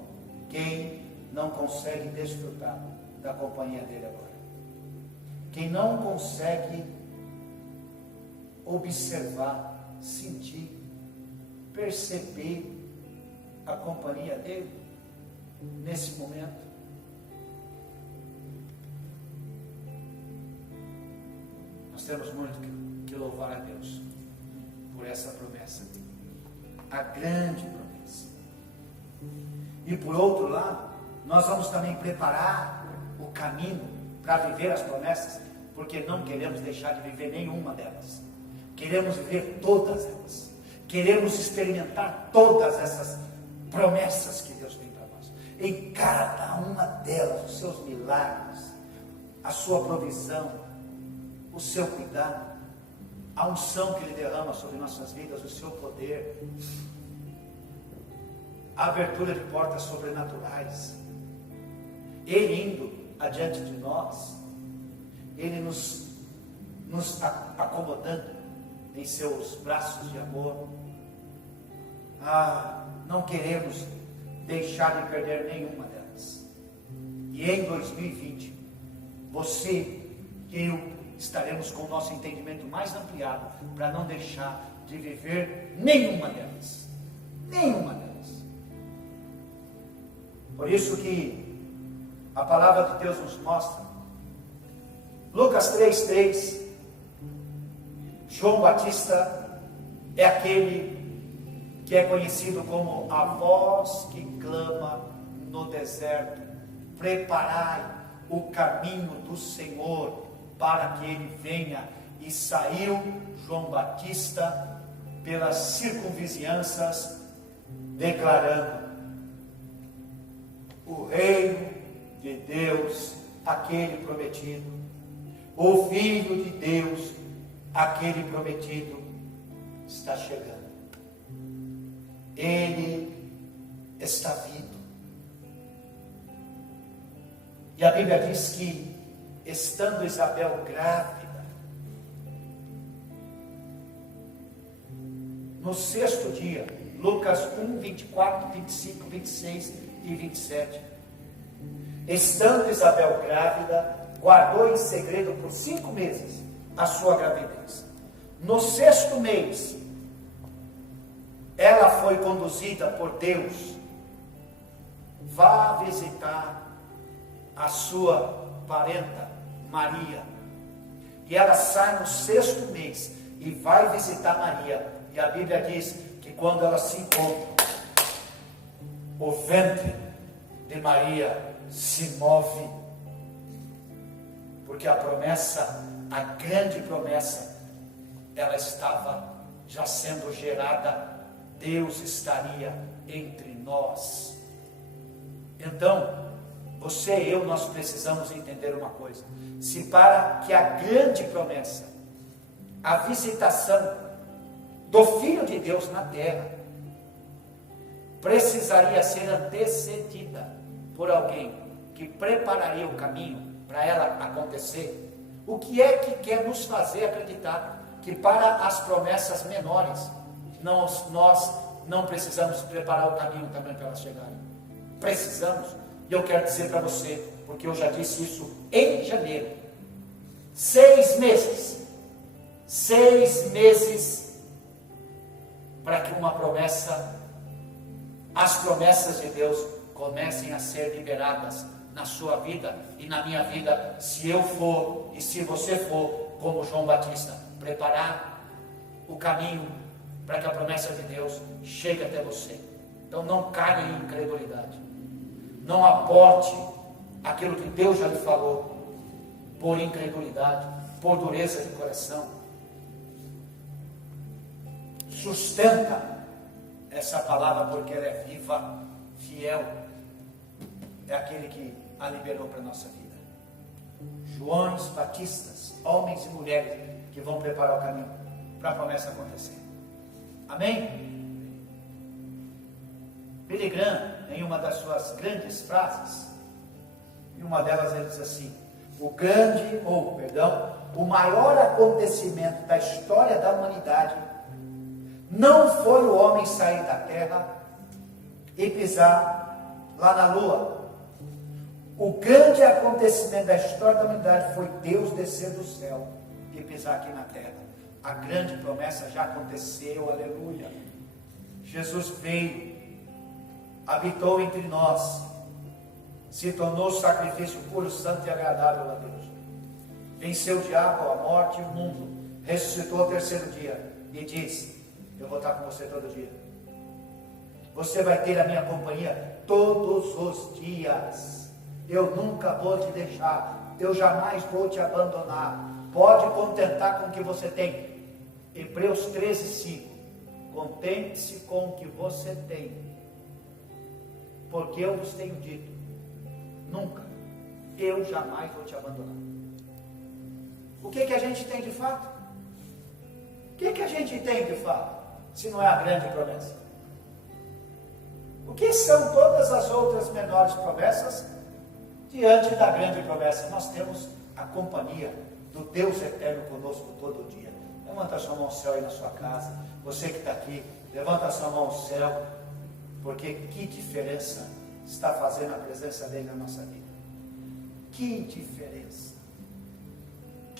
quem não consegue desfrutar da companhia dele agora. Quem não consegue observar, sentir, perceber a companhia dele nesse momento. Nós temos muito que louvar a Deus por essa promessa, a grande promessa. E por outro lado, nós vamos também preparar o caminho para viver as promessas, porque não queremos deixar de viver nenhuma delas. Queremos viver todas elas. Queremos experimentar todas essas promessas que Deus tem para nós. Em cada uma delas, os seus milagres, a sua provisão, o seu cuidado, a unção que Ele derrama sobre nossas vidas, o seu poder, a abertura de portas sobrenaturais, Ele indo adiante de nós, Ele nos acomodando em seus braços de amor. Não queremos deixar de perder nenhuma delas. E em 2020, você, eu, estaremos com o nosso entendimento mais ampliado para não deixar de viver nenhuma delas. Nenhuma delas. Por isso que a palavra de Deus nos mostra, Lucas 3:3, João Batista é aquele que é conhecido como a voz que clama no deserto: preparai o caminho do Senhor para que ele venha. E saiu João Batista pelas circunvizinhanças declarando: o reino de Deus, aquele prometido, o Filho de Deus, aquele prometido, está chegando. Ele está vindo. E a Bíblia diz que, estando Isabel grávida, no sexto dia, Lucas 1, 24, 25, 26 e 27, estando Isabel grávida, guardou em segredo por 5 meses a sua gravidez. No sexto mês, ela foi conduzida por Deus: vá visitar a sua parenta Maria. E ela sai no sexto mês e vai visitar Maria. E a Bíblia diz que quando ela se encontra, o ventre de Maria se move, porque a promessa, a grande promessa, ela estava já sendo gerada. Deus estaria entre nós. Então, você e eu, nós precisamos entender uma coisa: se para que a grande promessa, a visitação do Filho de Deus na terra, precisaria ser antecedida por alguém que prepararia o caminho para ela acontecer, o que é que quer nos fazer acreditar que para as promessas menores nós não precisamos preparar o caminho também para elas chegarem? Precisamos. E eu quero dizer para você, porque eu já disse isso em janeiro: 6 meses para que uma promessa, as promessas de Deus comecem a ser liberadas na sua vida e na minha vida, se eu for e se você for como João Batista, preparar o caminho para que a promessa de Deus chegue até você. Então não caia em incredulidade, não aporte aquilo que Deus já lhe falou por incredulidade, por dureza de coração. Sustenta essa palavra, porque ela é viva, fiel. É aquele que a liberou para a nossa vida. Joões Batistas, homens e mulheres que vão preparar o caminho para a promessa acontecer. Amém? Billy Graham, em uma das suas grandes frases, em uma delas ele diz assim: o maior acontecimento da história da humanidade não foi o homem sair da terra e pisar lá na lua. O grande acontecimento da história da humanidade foi Deus descer do céu e pisar aqui na terra. A grande promessa já aconteceu, aleluia. Jesus veio, habitou entre nós, se tornou sacrifício puro, santo e agradável a Deus. Venceu o diabo, a morte e o mundo, ressuscitou ao terceiro dia e diz: eu vou estar com você todo dia. Você vai ter a minha companhia todos os dias. Eu nunca vou te deixar. Eu jamais vou te abandonar. Pode contentar com o que você tem. Hebreus 13:5. Contente-se com o que você tem, porque eu vos tenho dito: nunca, eu jamais vou te abandonar. O que a gente tem de fato? O que a gente tem de fato, se não é a grande promessa? O que são todas as outras menores promessas diante da grande promessa? Nós temos a companhia do Deus eterno conosco todo dia. Levanta a sua mão ao céu aí na sua casa. Você que está aqui, levanta a sua mão ao céu, porque que diferença está fazendo a presença dele na nossa vida. Que diferença.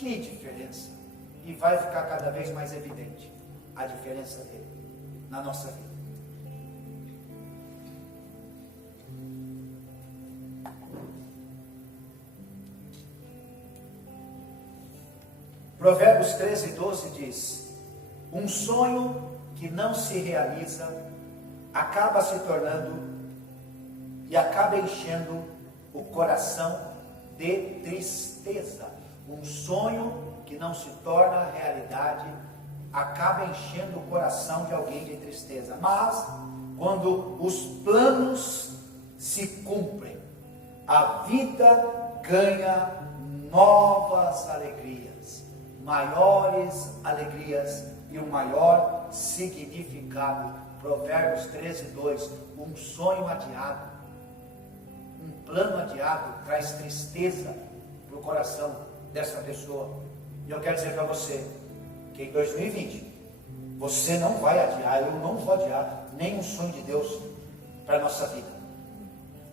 Que diferença! E vai ficar cada vez mais evidente a diferença dele na nossa vida. Provérbios 13:12 diz: um sonho que não se realiza acaba se tornando e acaba enchendo o coração de tristeza. Um sonho que não se torna realidade acaba enchendo o coração de alguém de tristeza. Mas quando os planos se cumprem, a vida ganha novas alegrias, maiores alegrias e um maior significado. Provérbios 13:2, um sonho adiado, um plano adiado traz tristeza para o coração dessa pessoa. E eu quero dizer para você que em 2020 você não vai adiar, eu não vou adiar nenhum sonho de Deus para a nossa vida.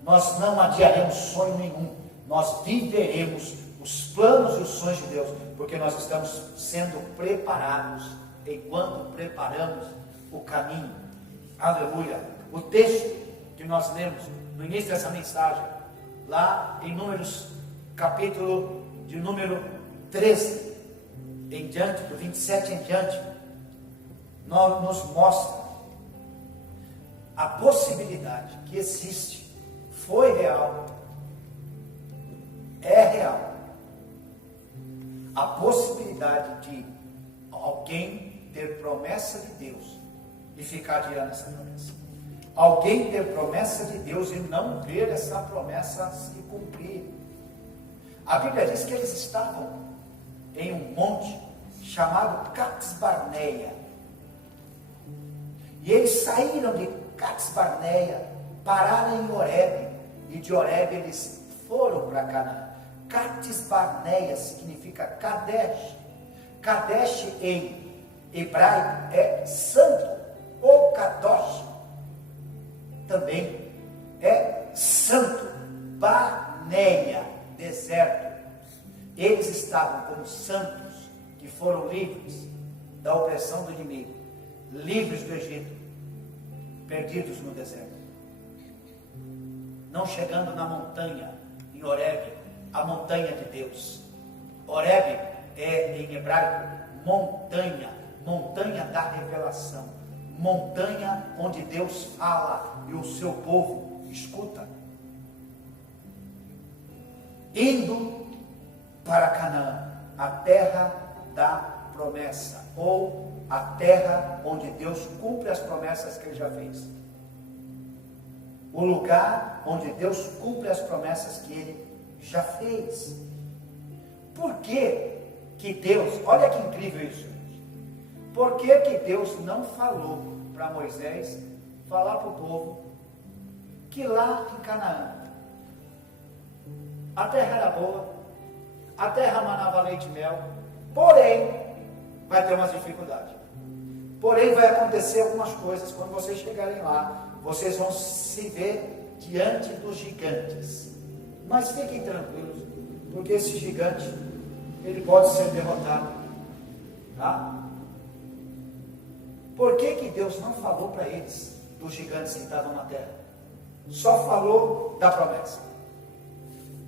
Nós não adiaremos sonho nenhum, nós viveremos os planos e os sonhos de Deus, porque nós estamos sendo preparados enquanto preparamos o caminho. Aleluia! O texto que nós lemos no início dessa mensagem, lá em Números, capítulo de número 13 em diante, do 27 em diante, nos mostra a possibilidade que existe, foi real, é real, a possibilidade de alguém ter promessa de Deus e ficar adiando essa promessa. Alguém ter promessa de Deus e não ver essa promessa se cumprir. A Bíblia diz que eles estavam em um monte chamado Cades Barneia. E eles saíram de Cades Barneia, pararam em Horebe, e de Horebe eles foram para Canaã. Cades Barneia significa Kadesh. Kadesh em hebraico é santo, ou Kadosh também é santo. Barneia, deserto. Eles estavam como santos que foram livres da opressão do inimigo, livres do Egito, perdidos no deserto, não chegando na montanha em Horebe, a montanha de Deus. Horebe é em hebraico montanha, montanha da revelação, montanha onde Deus fala e o seu povo escuta. Indo para Canaã, a terra da promessa, ou a terra onde Deus cumpre as promessas que Ele já fez. O lugar onde Deus cumpre as promessas que Ele já fez. Por que que Deus, olha que incrível isso, gente. Por que que Deus não falou para Moisés falar para o povo que lá em Canaã a terra era boa, a terra manava leite e mel, porém vai ter umas dificuldades, porém vai acontecer algumas coisas. Quando vocês chegarem lá, vocês vão se ver diante dos gigantes, mas fiquem tranquilos, porque esse gigante, ele pode ser derrotado, tá? Por que que Deus não falou para eles dos gigantes que estavam na terra? Só falou da promessa,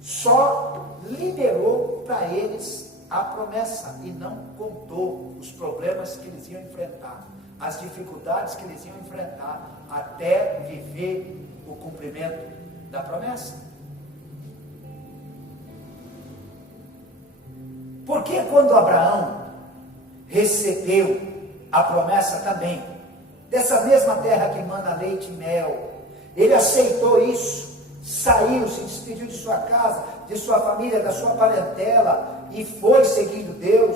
só liberou para eles a promessa e não contou os problemas que eles iam enfrentar, as dificuldades que eles iam enfrentar até viver o cumprimento da promessa. Porque quando Abraão recebeu a promessa também, dessa mesma terra que mana leite e mel, ele aceitou isso, saiu, se despediu de sua casa, de sua família, da sua parentela, e foi seguindo Deus,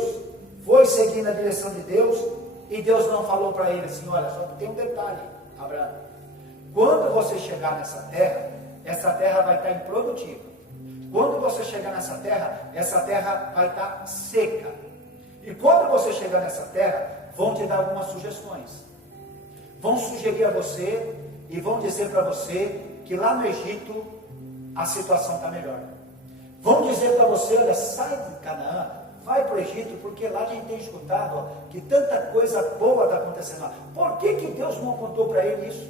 foi seguindo a direção de Deus, e Deus não falou para ele assim: olha, só tem um detalhe, Abraão, quando você chegar nessa terra, essa terra vai estar improdutiva. Quando você chegar nessa terra, essa terra vai estar seca. E quando você chegar nessa terra, vão te dar algumas sugestões. Vão sugerir a você e vão dizer para você que lá no Egito a situação está melhor. Vão dizer para você: olha, sai de Canaã, vai para o Egito, porque lá a gente tem escutado, ó, que tanta coisa boa está acontecendo lá. Por que Deus não contou para ele isso?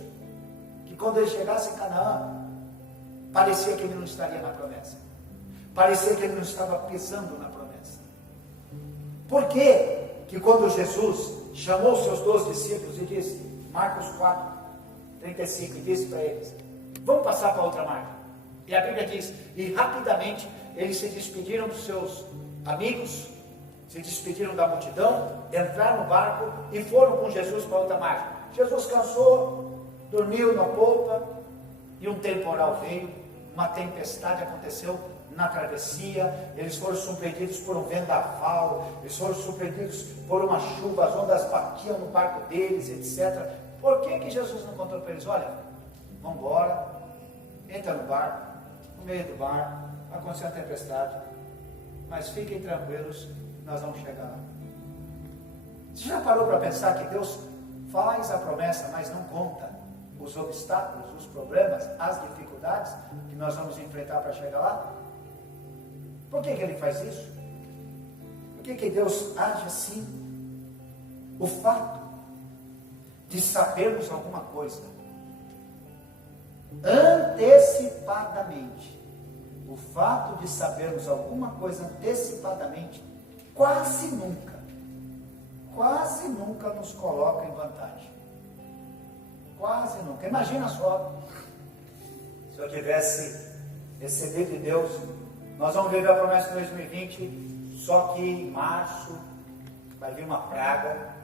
Que quando ele chegasse em Canaã, parecia que ele não estaria na promessa. Parecia que ele não estava pisando na promessa. Por que quando Jesus chamou os seus 12 discípulos e disse, Marcos 4, 35, e disse para eles, vamos passar para outra margem. E a Bíblia diz, e rapidamente eles se despediram dos seus amigos, se despediram da multidão, entraram no barco e foram com Jesus para outra margem. Jesus cansou, dormiu na polpa, e um temporal veio, uma tempestade aconteceu na travessia, eles foram surpreendidos por um vendaval, eles foram surpreendidos por uma chuva, as ondas batiam no barco deles, etc. Por que Jesus não contou para eles, olha, vamos embora, entra no barco, no meio do barco, vai acontecer uma tempestade, mas fiquem tranquilos, nós vamos chegar lá. Você já parou para pensar que Deus faz a promessa, mas não conta os obstáculos, os problemas, as dificuldades que nós vamos enfrentar para chegar lá? Por que Ele faz isso? Por que Deus age assim? O fato de sabermos alguma coisa antecipadamente, o fato de sabermos alguma coisa antecipadamente, quase nunca nos coloca em vantagem. Quase nunca. Imagina só, se eu tivesse recebido de Deus, nós vamos viver a promessa de 2020, só que em março vai vir uma praga,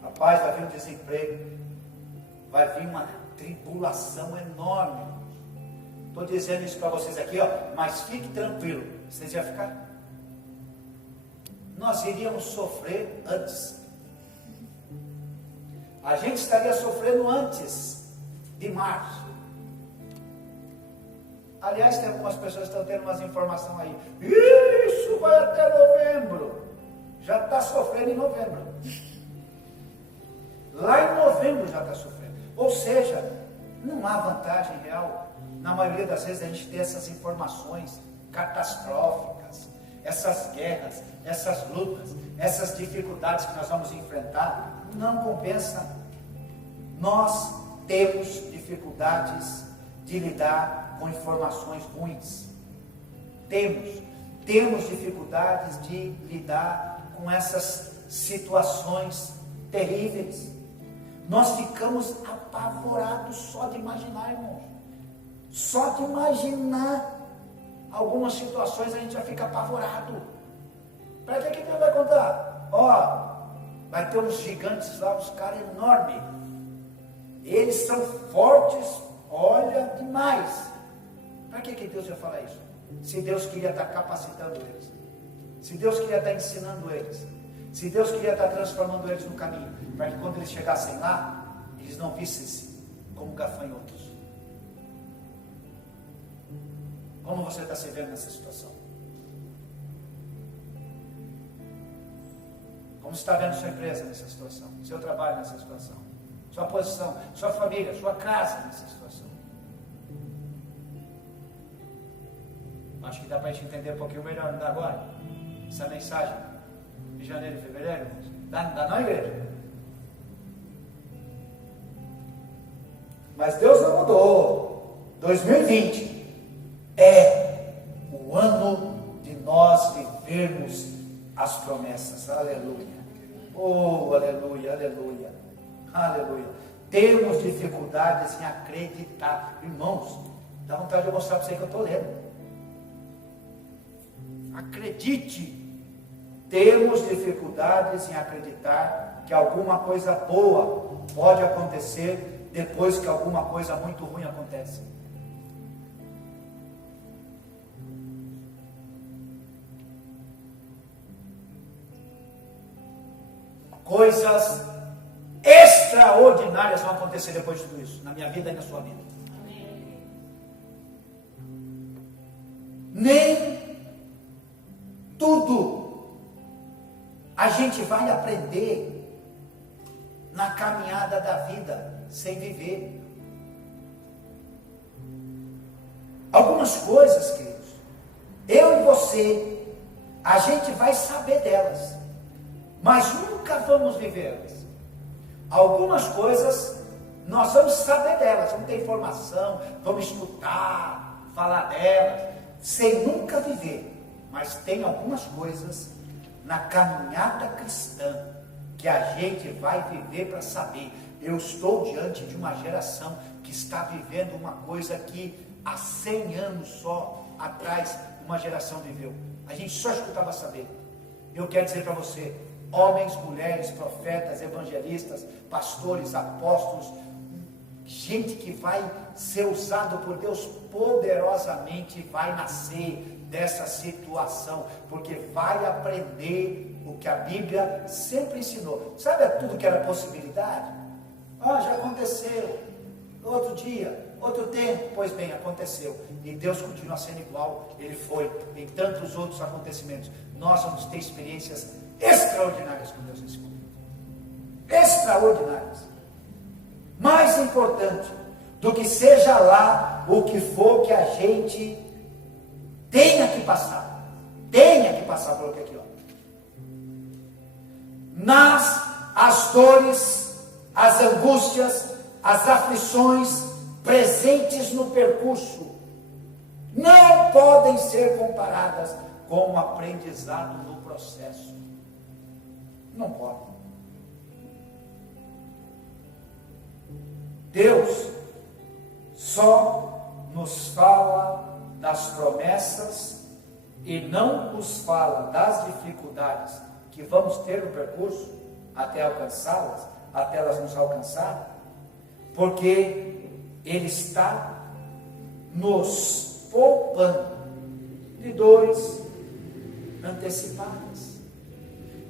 rapaz, vai vir um desemprego, vai vir uma tribulação enorme. Estou dizendo isso para vocês aqui, ó, mas fique tranquilo, vocês iam ficar? Nós iríamos sofrer antes. A gente estaria sofrendo antes de março. Aliás, tem algumas pessoas que estão tendo umas informações aí. Isso vai até novembro. Já está sofrendo em novembro. Lá em novembro já está sofrendo. Ou seja, não há vantagem real. Na maioria das vezes a gente tem essas informações catastróficas, essas guerras, essas lutas, essas dificuldades que nós vamos enfrentar. Não compensa. Nós temos dificuldades de lidar com informações ruins. Temos dificuldades de lidar com essas situações terríveis. Nós ficamos apavorados só de imaginar, irmãos. Só de imaginar algumas situações a gente já fica apavorado. Para que Deus vai contar? Ó, vai ter uns gigantes lá, uns caras enormes. Eles são fortes, olha, demais. Para que Deus ia falar isso? Se Deus queria estar capacitando eles, se Deus queria estar ensinando eles, se Deus queria estar transformando eles no caminho, para que quando eles chegassem lá, eles não vissem-se como gafanhotos. Como você está se vendo nessa situação? Como você está vendo sua empresa nessa situação? Seu trabalho nessa situação? Sua posição, sua família, sua casa nessa situação? Acho que dá para a gente entender um pouquinho melhor, não dá agora? Essa mensagem de janeiro e fevereiro, dá não, igreja? Mas Deus não mudou. 2020 é o ano de nós vivermos as promessas. Aleluia. Oh, aleluia, aleluia, aleluia. Temos dificuldades em acreditar. Irmãos, dá vontade de eu mostrar para você que eu estou lendo. Acredite. Temos dificuldades em acreditar que alguma coisa boa pode acontecer depois que alguma coisa muito ruim acontece. Coisas extraordinárias vão acontecer depois de tudo isso, na minha vida e na sua vida. Amém. Nem tudo a gente vai aprender na caminhada da vida sem viver. Algumas coisas, queridos, eu e você a gente vai saber delas, mas nunca vamos vivê-las. Algumas coisas nós vamos saber delas, vamos ter informação, vamos escutar, falar delas, sem nunca viver. Mas tem algumas coisas na caminhada cristã que a gente vai viver para saber. Eu estou diante de uma geração que está vivendo uma coisa que há 100 anos só atrás uma geração viveu. A gente só escutava saber. Eu quero dizer para você, homens, mulheres, profetas, evangelistas, pastores, apóstolos, gente que vai ser usado por Deus poderosamente, vai nascer dessa situação, porque vai aprender o que a Bíblia sempre ensinou. Sabe tudo que era possibilidade? Já aconteceu, outro dia, outro tempo, pois bem, aconteceu, e Deus continua sendo igual, Ele foi em tantos outros acontecimentos. Nós vamos ter experiências extraordinárias com Deus nesse momento, extraordinárias. Mais importante do que seja lá o que for que a gente tenha que passar por aqui, ó. As dores, as angústias, as aflições presentes no percurso não podem ser comparadas com o aprendizado no processo. Não podem. Deus só nos fala das promessas e não nos fala das dificuldades que vamos ter no percurso até alcançá-las, até elas nos alcançarem, porque Ele está nos poupando de dores antecipadas.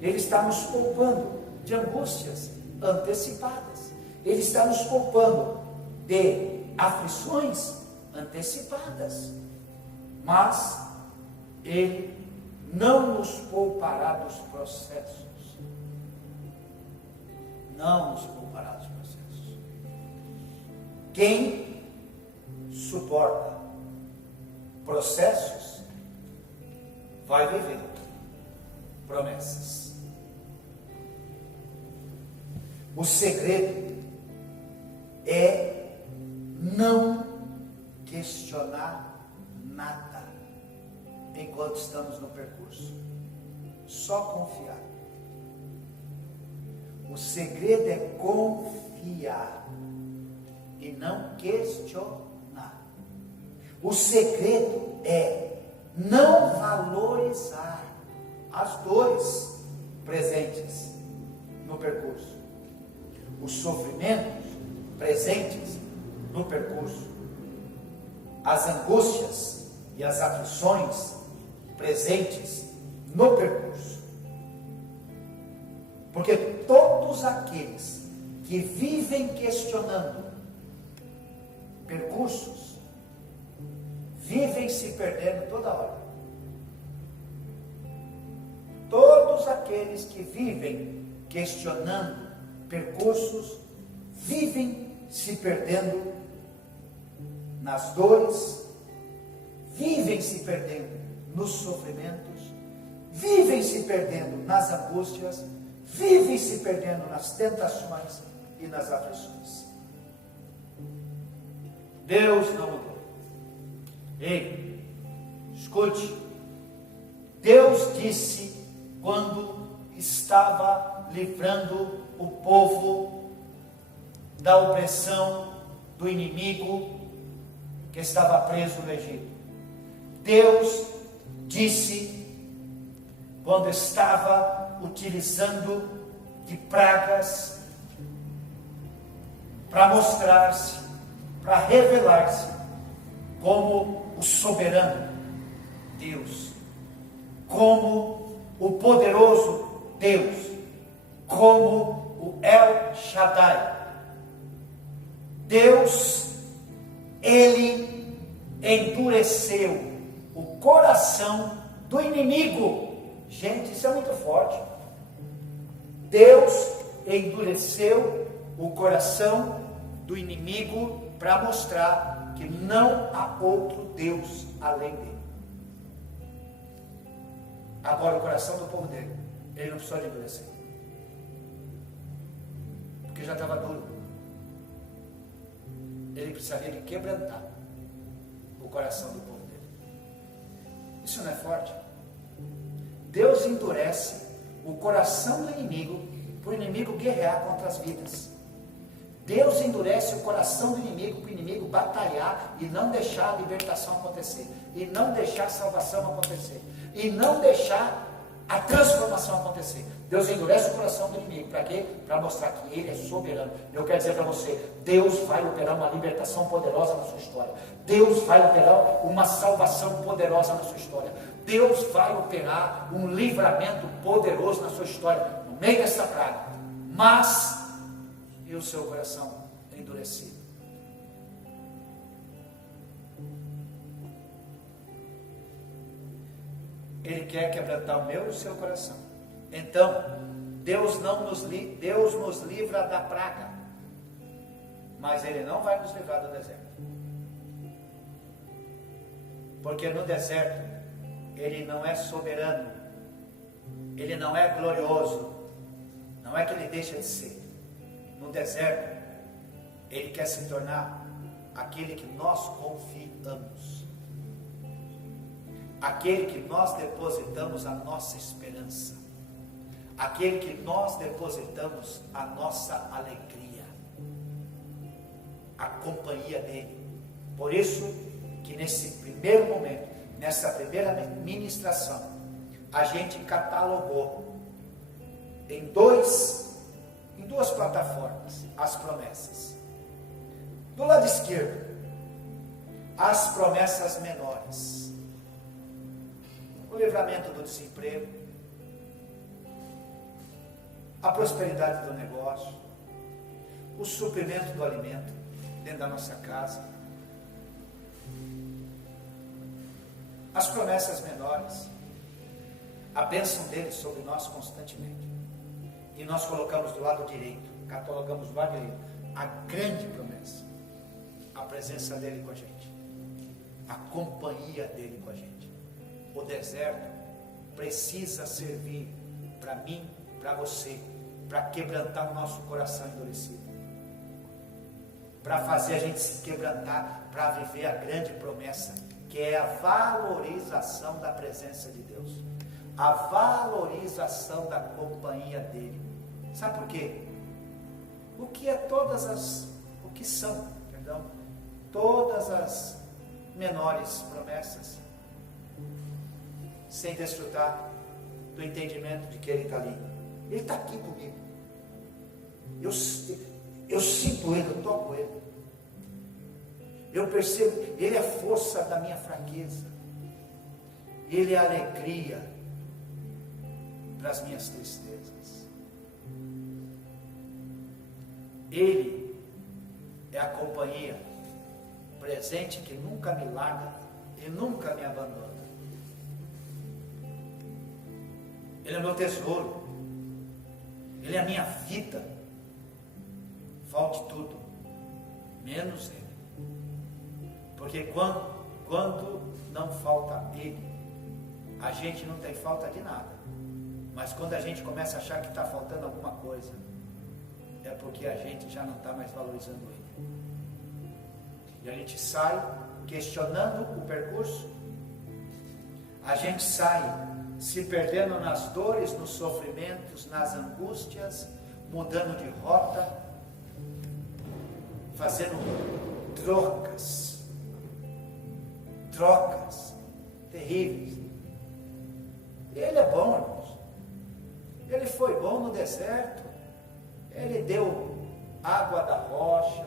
Ele está nos poupando de angústias antecipadas. Ele está nos poupando de aflições antecipadas. Mas Ele não nos poupará dos processos. Não nos poupará dos processos. Quem suporta processos vai viver promessas. O segredo é não questionar nada enquanto estamos no percurso, só confiar. O segredo é confiar e não questionar. O segredo é não valorizar as dores presentes no percurso, os sofrimentos presentes no percurso, as angústias e as aflições presentes no percurso. Porque todos aqueles que vivem questionando percursos, vivem se perdendo toda hora. Todos aqueles que vivem questionando percursos, vivem se perdendo nas dores, vivem se perdendo nos sofrimentos, vivem se perdendo nas angústias, vivem se perdendo nas tentações e nas aflições. Deus não mudou. Ei, escute. Deus disse quando estava livrando o povo da opressão do inimigo que estava preso no Egito. Deus disse quando estava utilizando de pragas para mostrar-se, para revelar-se como o soberano Deus, como o poderoso Deus, como o El Shaddai. Deus, Ele endureceu o coração do inimigo. Gente, isso é muito forte. Deus endureceu o coração do inimigo para mostrar que não há outro Deus além dele. A Agora o coração do povo dele, ele não precisou de endurecer, porque já estava duro. Ele precisaria de quebrantar o coração do povo dele. Isso não é forte? Deus endurece o coração do inimigo para o inimigo guerrear contra as vidas. Deus endurece o coração do inimigo para o inimigo batalhar e não deixar a libertação acontecer, e não deixar a salvação acontecer, e não deixar a transformação acontecer. Deus endurece o coração do inimigo, para quê? Para mostrar que Ele é soberano. Eu quero dizer para você, Deus vai operar uma libertação poderosa na sua história. Deus vai operar uma salvação poderosa na sua história. Deus vai operar um livramento poderoso na sua história, no meio dessa praga. Mas, e o seu coração endurecido? Ele quer quebrantar o meu e o seu coração. Então, Deus nos livra da praga, mas Ele não vai nos livrar do deserto. Porque no deserto, Ele não é soberano, Ele não é glorioso, não é que Ele deixa de ser. No deserto, Ele quer se tornar aquele que nós confiamos, aquele que nós depositamos a nossa esperança, aquele que nós depositamos a nossa alegria, a companhia dele. Por isso que nesse primeiro momento, nessa primeira ministração, a gente catalogou em duas plataformas as promessas. Do lado esquerdo, as promessas menores: o livramento do desemprego, a prosperidade do negócio, o suprimento do alimento dentro da nossa casa. As promessas menores, a bênção dele sobre nós constantemente. E nós colocamos do lado direito, catalogamos do lado direito, a grande promessa, a presença dele com a gente, a companhia dele com a gente. O deserto precisa servir para mim, para você, para quebrantar o nosso coração endurecido, para fazer a gente se quebrantar, para viver a grande promessa, que é a valorização da presença de Deus, a valorização da companhia dele. Sabe por quê? O que são todas as menores promessas, sem desfrutar do entendimento de que Ele está ali. Ele está aqui comigo. Eu sinto Ele, eu toco Ele. Eu percebo, Ele é a força da minha fraqueza. Ele é a alegria para as minhas tristezas. Ele é a companhia presente que nunca me larga e nunca me abandona. Ele é meu tesouro. Ele é a minha vida. Falte tudo, menos Ele. Porque quando não falta Ele, a gente não tem falta de nada. Mas quando a gente começa a achar que está faltando alguma coisa, é porque a gente já não está mais valorizando Ele. E a gente sai questionando o percurso, a gente sai se perdendo nas dores, nos sofrimentos, nas angústias, mudando de rota, fazendo trocas terríveis. E Ele é bom, irmãos. Ele foi bom no deserto. Ele deu água da rocha.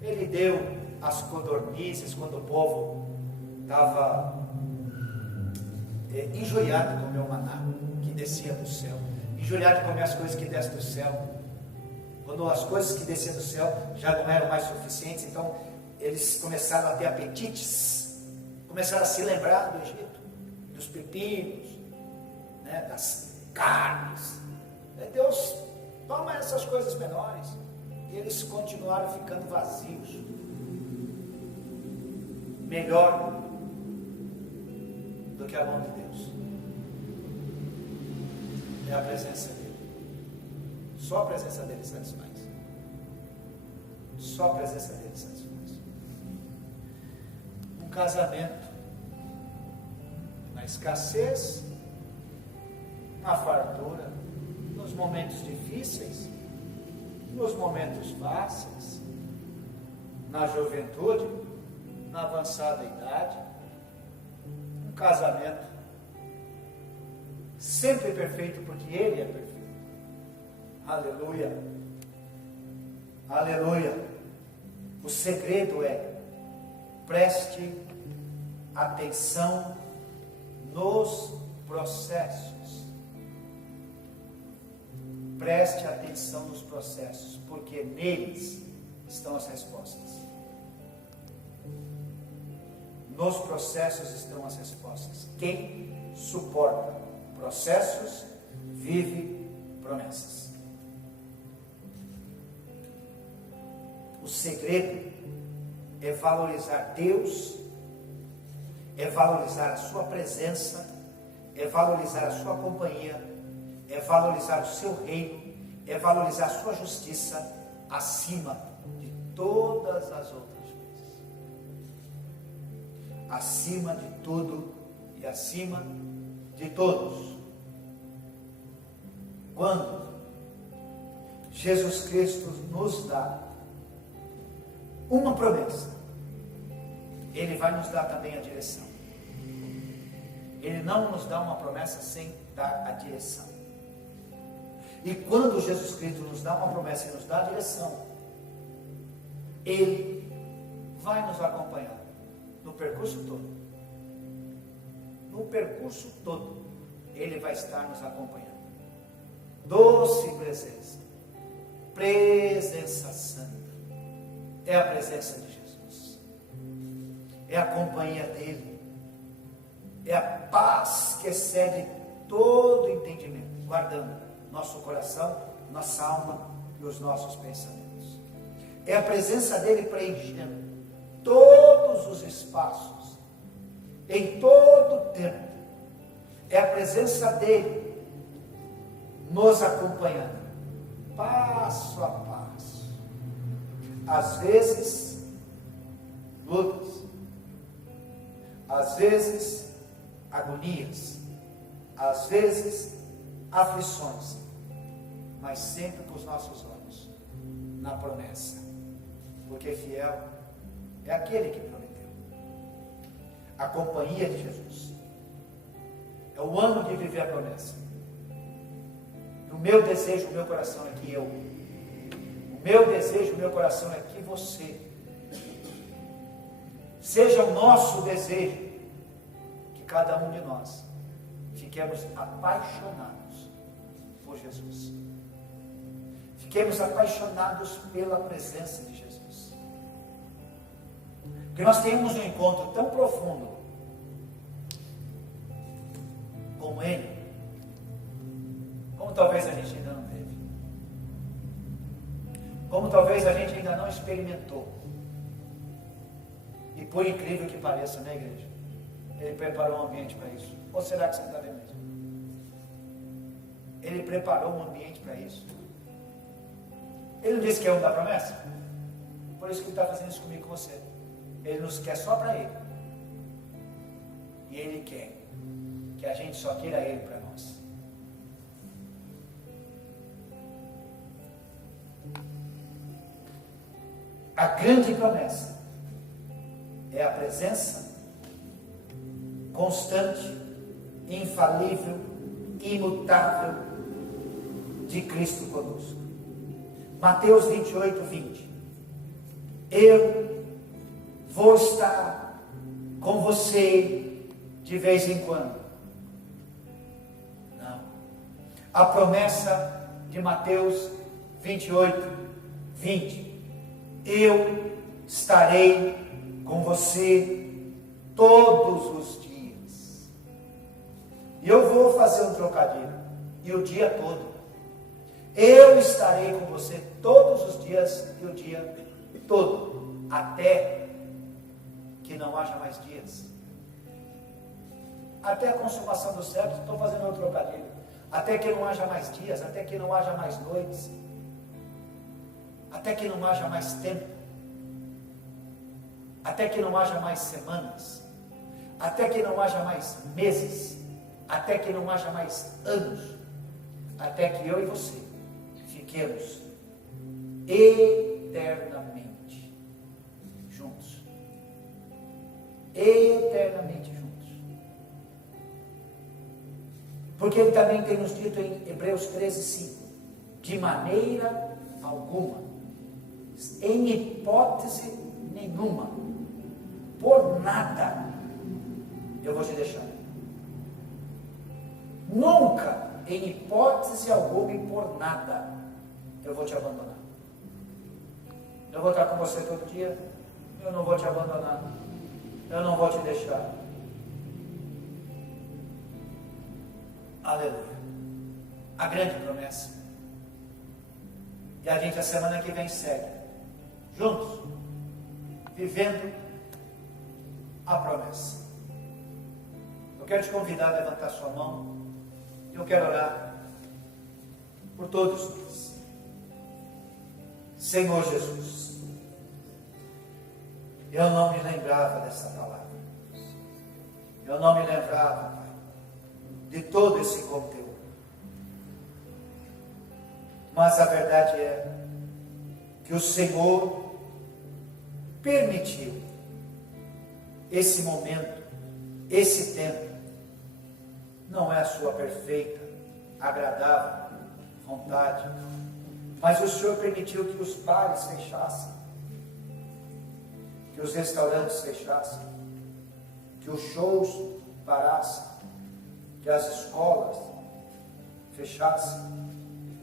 Ele deu as codornizes quando o povo estava injuriado de comer o maná que descia do céu, injuriado de comer as coisas que descem do céu. Quando as coisas que desciam do céu já não eram mais suficientes, então eles começaram a ter apetites, começaram a se lembrar do Egito, dos pepinos, das carnes. Deus toma essas coisas menores, e eles continuaram ficando vazios. Melhor do que a mão de Deus. É a presença dele. Só a presença dele satisfaz. Só a presença dele satisfaz. Um casamento, na escassez, na fartura, nos momentos difíceis, nos momentos fáceis, na juventude, na avançada idade, um casamento sempre perfeito, porque Ele é perfeito. Aleluia, aleluia. O segredo é: preste atenção nos processos. Preste atenção nos processos, porque neles estão as respostas. Nos processos estão as respostas. Quem suporta processos vive promessas. O segredo é valorizar Deus, é valorizar a sua presença, é valorizar a sua companhia, é valorizar o seu reino, é valorizar a sua justiça acima de todas as outras coisas. Acima de tudo e acima de todos. Quando Jesus Cristo nos dá uma promessa, Ele vai nos dar também a direção. Ele não nos dá uma promessa sem dar a direção. E quando Jesus Cristo nos dá uma promessa e nos dá a direção, Ele vai nos acompanhar no percurso todo. No percurso todo, Ele vai estar nos acompanhando. Doce presença, presença santa, é a presença de Jesus, é a companhia dEle, é a paz que excede todo entendimento, guardando nosso coração, nossa alma e os nossos pensamentos. É a presença dEle preenchendo todos os espaços, em todo o tempo. É a presença dEle nos acompanhando, passo a passo. Às vezes, lutas, às vezes, agonias, às vezes, aflições, mas sempre com os nossos olhos na promessa, porque fiel é aquele que prometeu. A companhia de Jesus é o ano de viver a promessa. O meu desejo, o meu coração é que eu, o meu desejo, o meu coração é que você, seja o nosso desejo, que cada um de nós fiquemos apaixonados por Jesus. Fiquemos apaixonados pela presença de Jesus. Que nós tenhamos um encontro tão profundo com Ele, como talvez a gente ainda não teve. Como talvez a gente ainda não experimentou. E por incrível que pareça, né, igreja? Ele preparou um ambiente para isso. Ou será que você está vendo isso? Ele preparou um ambiente para isso. Ele não disse que é um da promessa? Por isso que Ele está fazendo isso comigo e com você. Ele nos quer só para Ele. E Ele quer que a gente só queira Ele para nós. A grande promessa é a presença constante, infalível, imutável de Cristo conosco. Mateus 28, 20. Eu vou estar com você de vez em quando. Não. A promessa de Mateus 28, 20. Eu estarei com você todos os dias. E eu vou fazer um trocadilho. E o dia todo. Eu estarei com você todos os dias e o dia todo. Até que não haja mais dias. Até a consumação dos séculos. Estou fazendo outro trocadilho. até que não haja mais dias, até que não haja mais noites, até que não haja mais tempo, até que não haja mais semanas, até que não haja mais meses, até que não haja mais anos, até que eu e você fiquemos eternamente juntos. Eternamente juntos. Porque ele também tem nos dito em Hebreus 13:5, de maneira alguma, em hipótese nenhuma, por nada, eu vou te deixar. Nunca, em hipótese alguma e por nada, eu vou te abandonar. Eu vou estar com você todo dia, eu não vou te abandonar, eu não vou te deixar. Aleluia. A grande promessa. E a gente a semana que vem segue, juntos, vivendo a promessa. Eu quero te convidar a levantar sua mão. Eu quero orar por todos nós. Senhor Jesus, eu não me lembrava dessa palavra. Eu não me lembrava, Pai, de todo esse conteúdo. Mas a verdade é que o Senhor permitiu esse momento, esse tempo. Não é a sua perfeita, agradável vontade, mas o Senhor permitiu que os bares fechassem, que os restaurantes fechassem, que os shows parassem, que as escolas fechassem,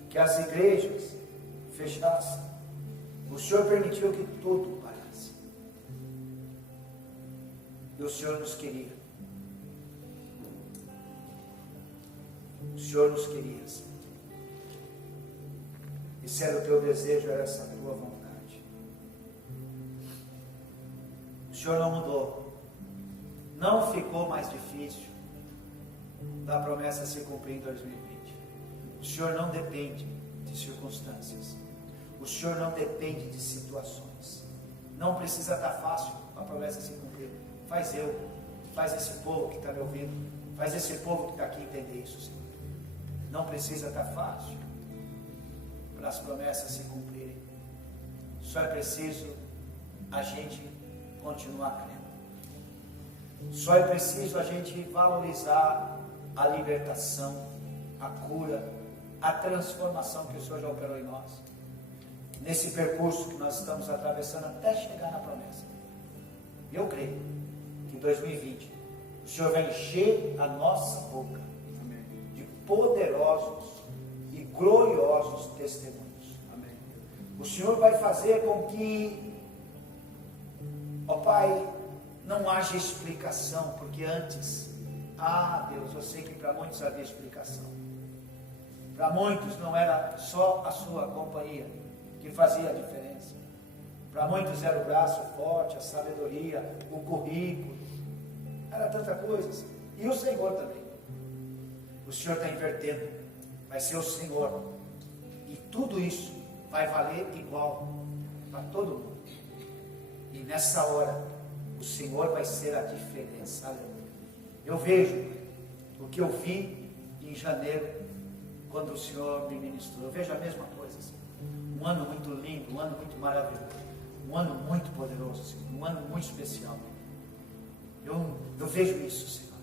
que as igrejas fechassem. O Senhor permitiu que tudo parasse. E o Senhor nos queria. O Senhor nos queria, Senhor. E se era o teu desejo, era essa tua vontade. O Senhor não mudou. Não ficou mais difícil da promessa se cumprir em 2020. O Senhor não depende de circunstâncias. O Senhor não depende de situações. Não precisa estar fácil a promessa se cumprir. Faz eu, faz esse povo que está me ouvindo, faz esse povo que está aqui entender isso, Senhor. Não precisa estar fácil para as promessas se cumprirem. Só é preciso a gente continuar crendo. Só é preciso a gente valorizar a libertação, a cura, a transformação que o Senhor já operou em nós. Nesse percurso que nós estamos atravessando até chegar na promessa. Eu creio que em 2020 o Senhor vai encher a nossa boca de poderosos e gloriosos testemunhos. Amém. O Senhor vai fazer com que, ó Pai, não haja explicação, porque antes, Deus, eu sei que para muitos havia explicação. Para muitos não era só a sua companhia que fazia a diferença. Para muitos era o braço forte, a sabedoria, o currículo. Era tanta coisa. E o Senhor também. O Senhor está invertendo. Vai ser o Senhor. E tudo isso vai valer igual para todo mundo. E nessa hora, o Senhor vai ser a diferença. Aleluia. Eu vejo o que eu vi em janeiro, quando o Senhor me ministrou. Eu vejo a mesma coisa. Assim. Um ano muito lindo, um ano muito maravilhoso. Um ano muito poderoso, Senhor. Um ano muito especial. Eu vejo isso, Senhor.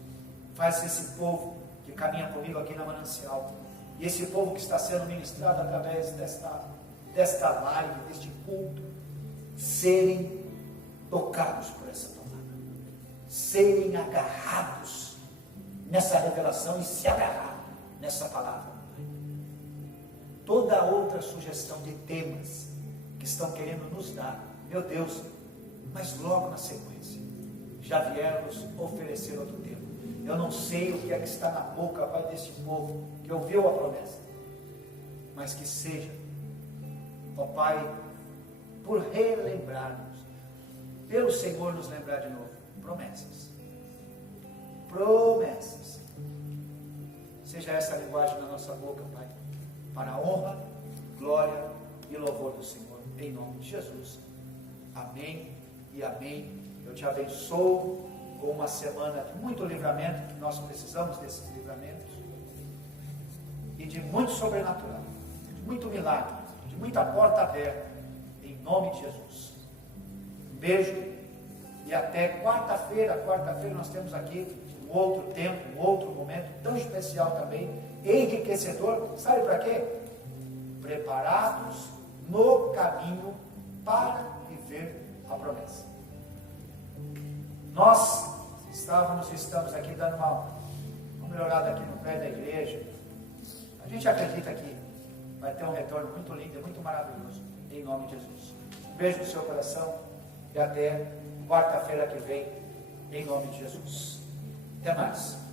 Faz esse povo que caminha comigo aqui na Manancial, e esse povo que está sendo ministrado através desta live, deste culto, serem tocados por essa palavra, serem agarrados nessa revelação e se agarrar nessa palavra. Toda outra sugestão de temas que estão querendo nos dar, meu Deus, mas logo na sequência, já vieram nos oferecer outro tema. Eu não sei o que é que está na boca, Pai, deste povo que ouviu a promessa, mas que seja, ó Pai, por relembrarmos, pelo Senhor nos lembrar de novo, promessas. Promessas. seja essa a linguagem na nossa boca, Pai, para a honra, glória e louvor do Senhor, em nome de Jesus. Amém e amém. Eu te abençoo com uma semana de muito livramento, que nós precisamos desses livramentos, e de muito sobrenatural, de muito milagre, de muita porta aberta, em nome de Jesus. Um beijo e até quarta-feira. Quarta-feira nós temos aqui um outro tempo, um outro momento tão especial também, enriquecedor. Sabe para quê? Preparados no caminho para viver a promessa. Nós estamos aqui dando uma melhorada aqui no prédio da igreja. A gente acredita que vai ter um retorno muito lindo e muito maravilhoso, em nome de Jesus. Um beijo no seu coração e até quarta-feira que vem, em nome de Jesus. Até mais.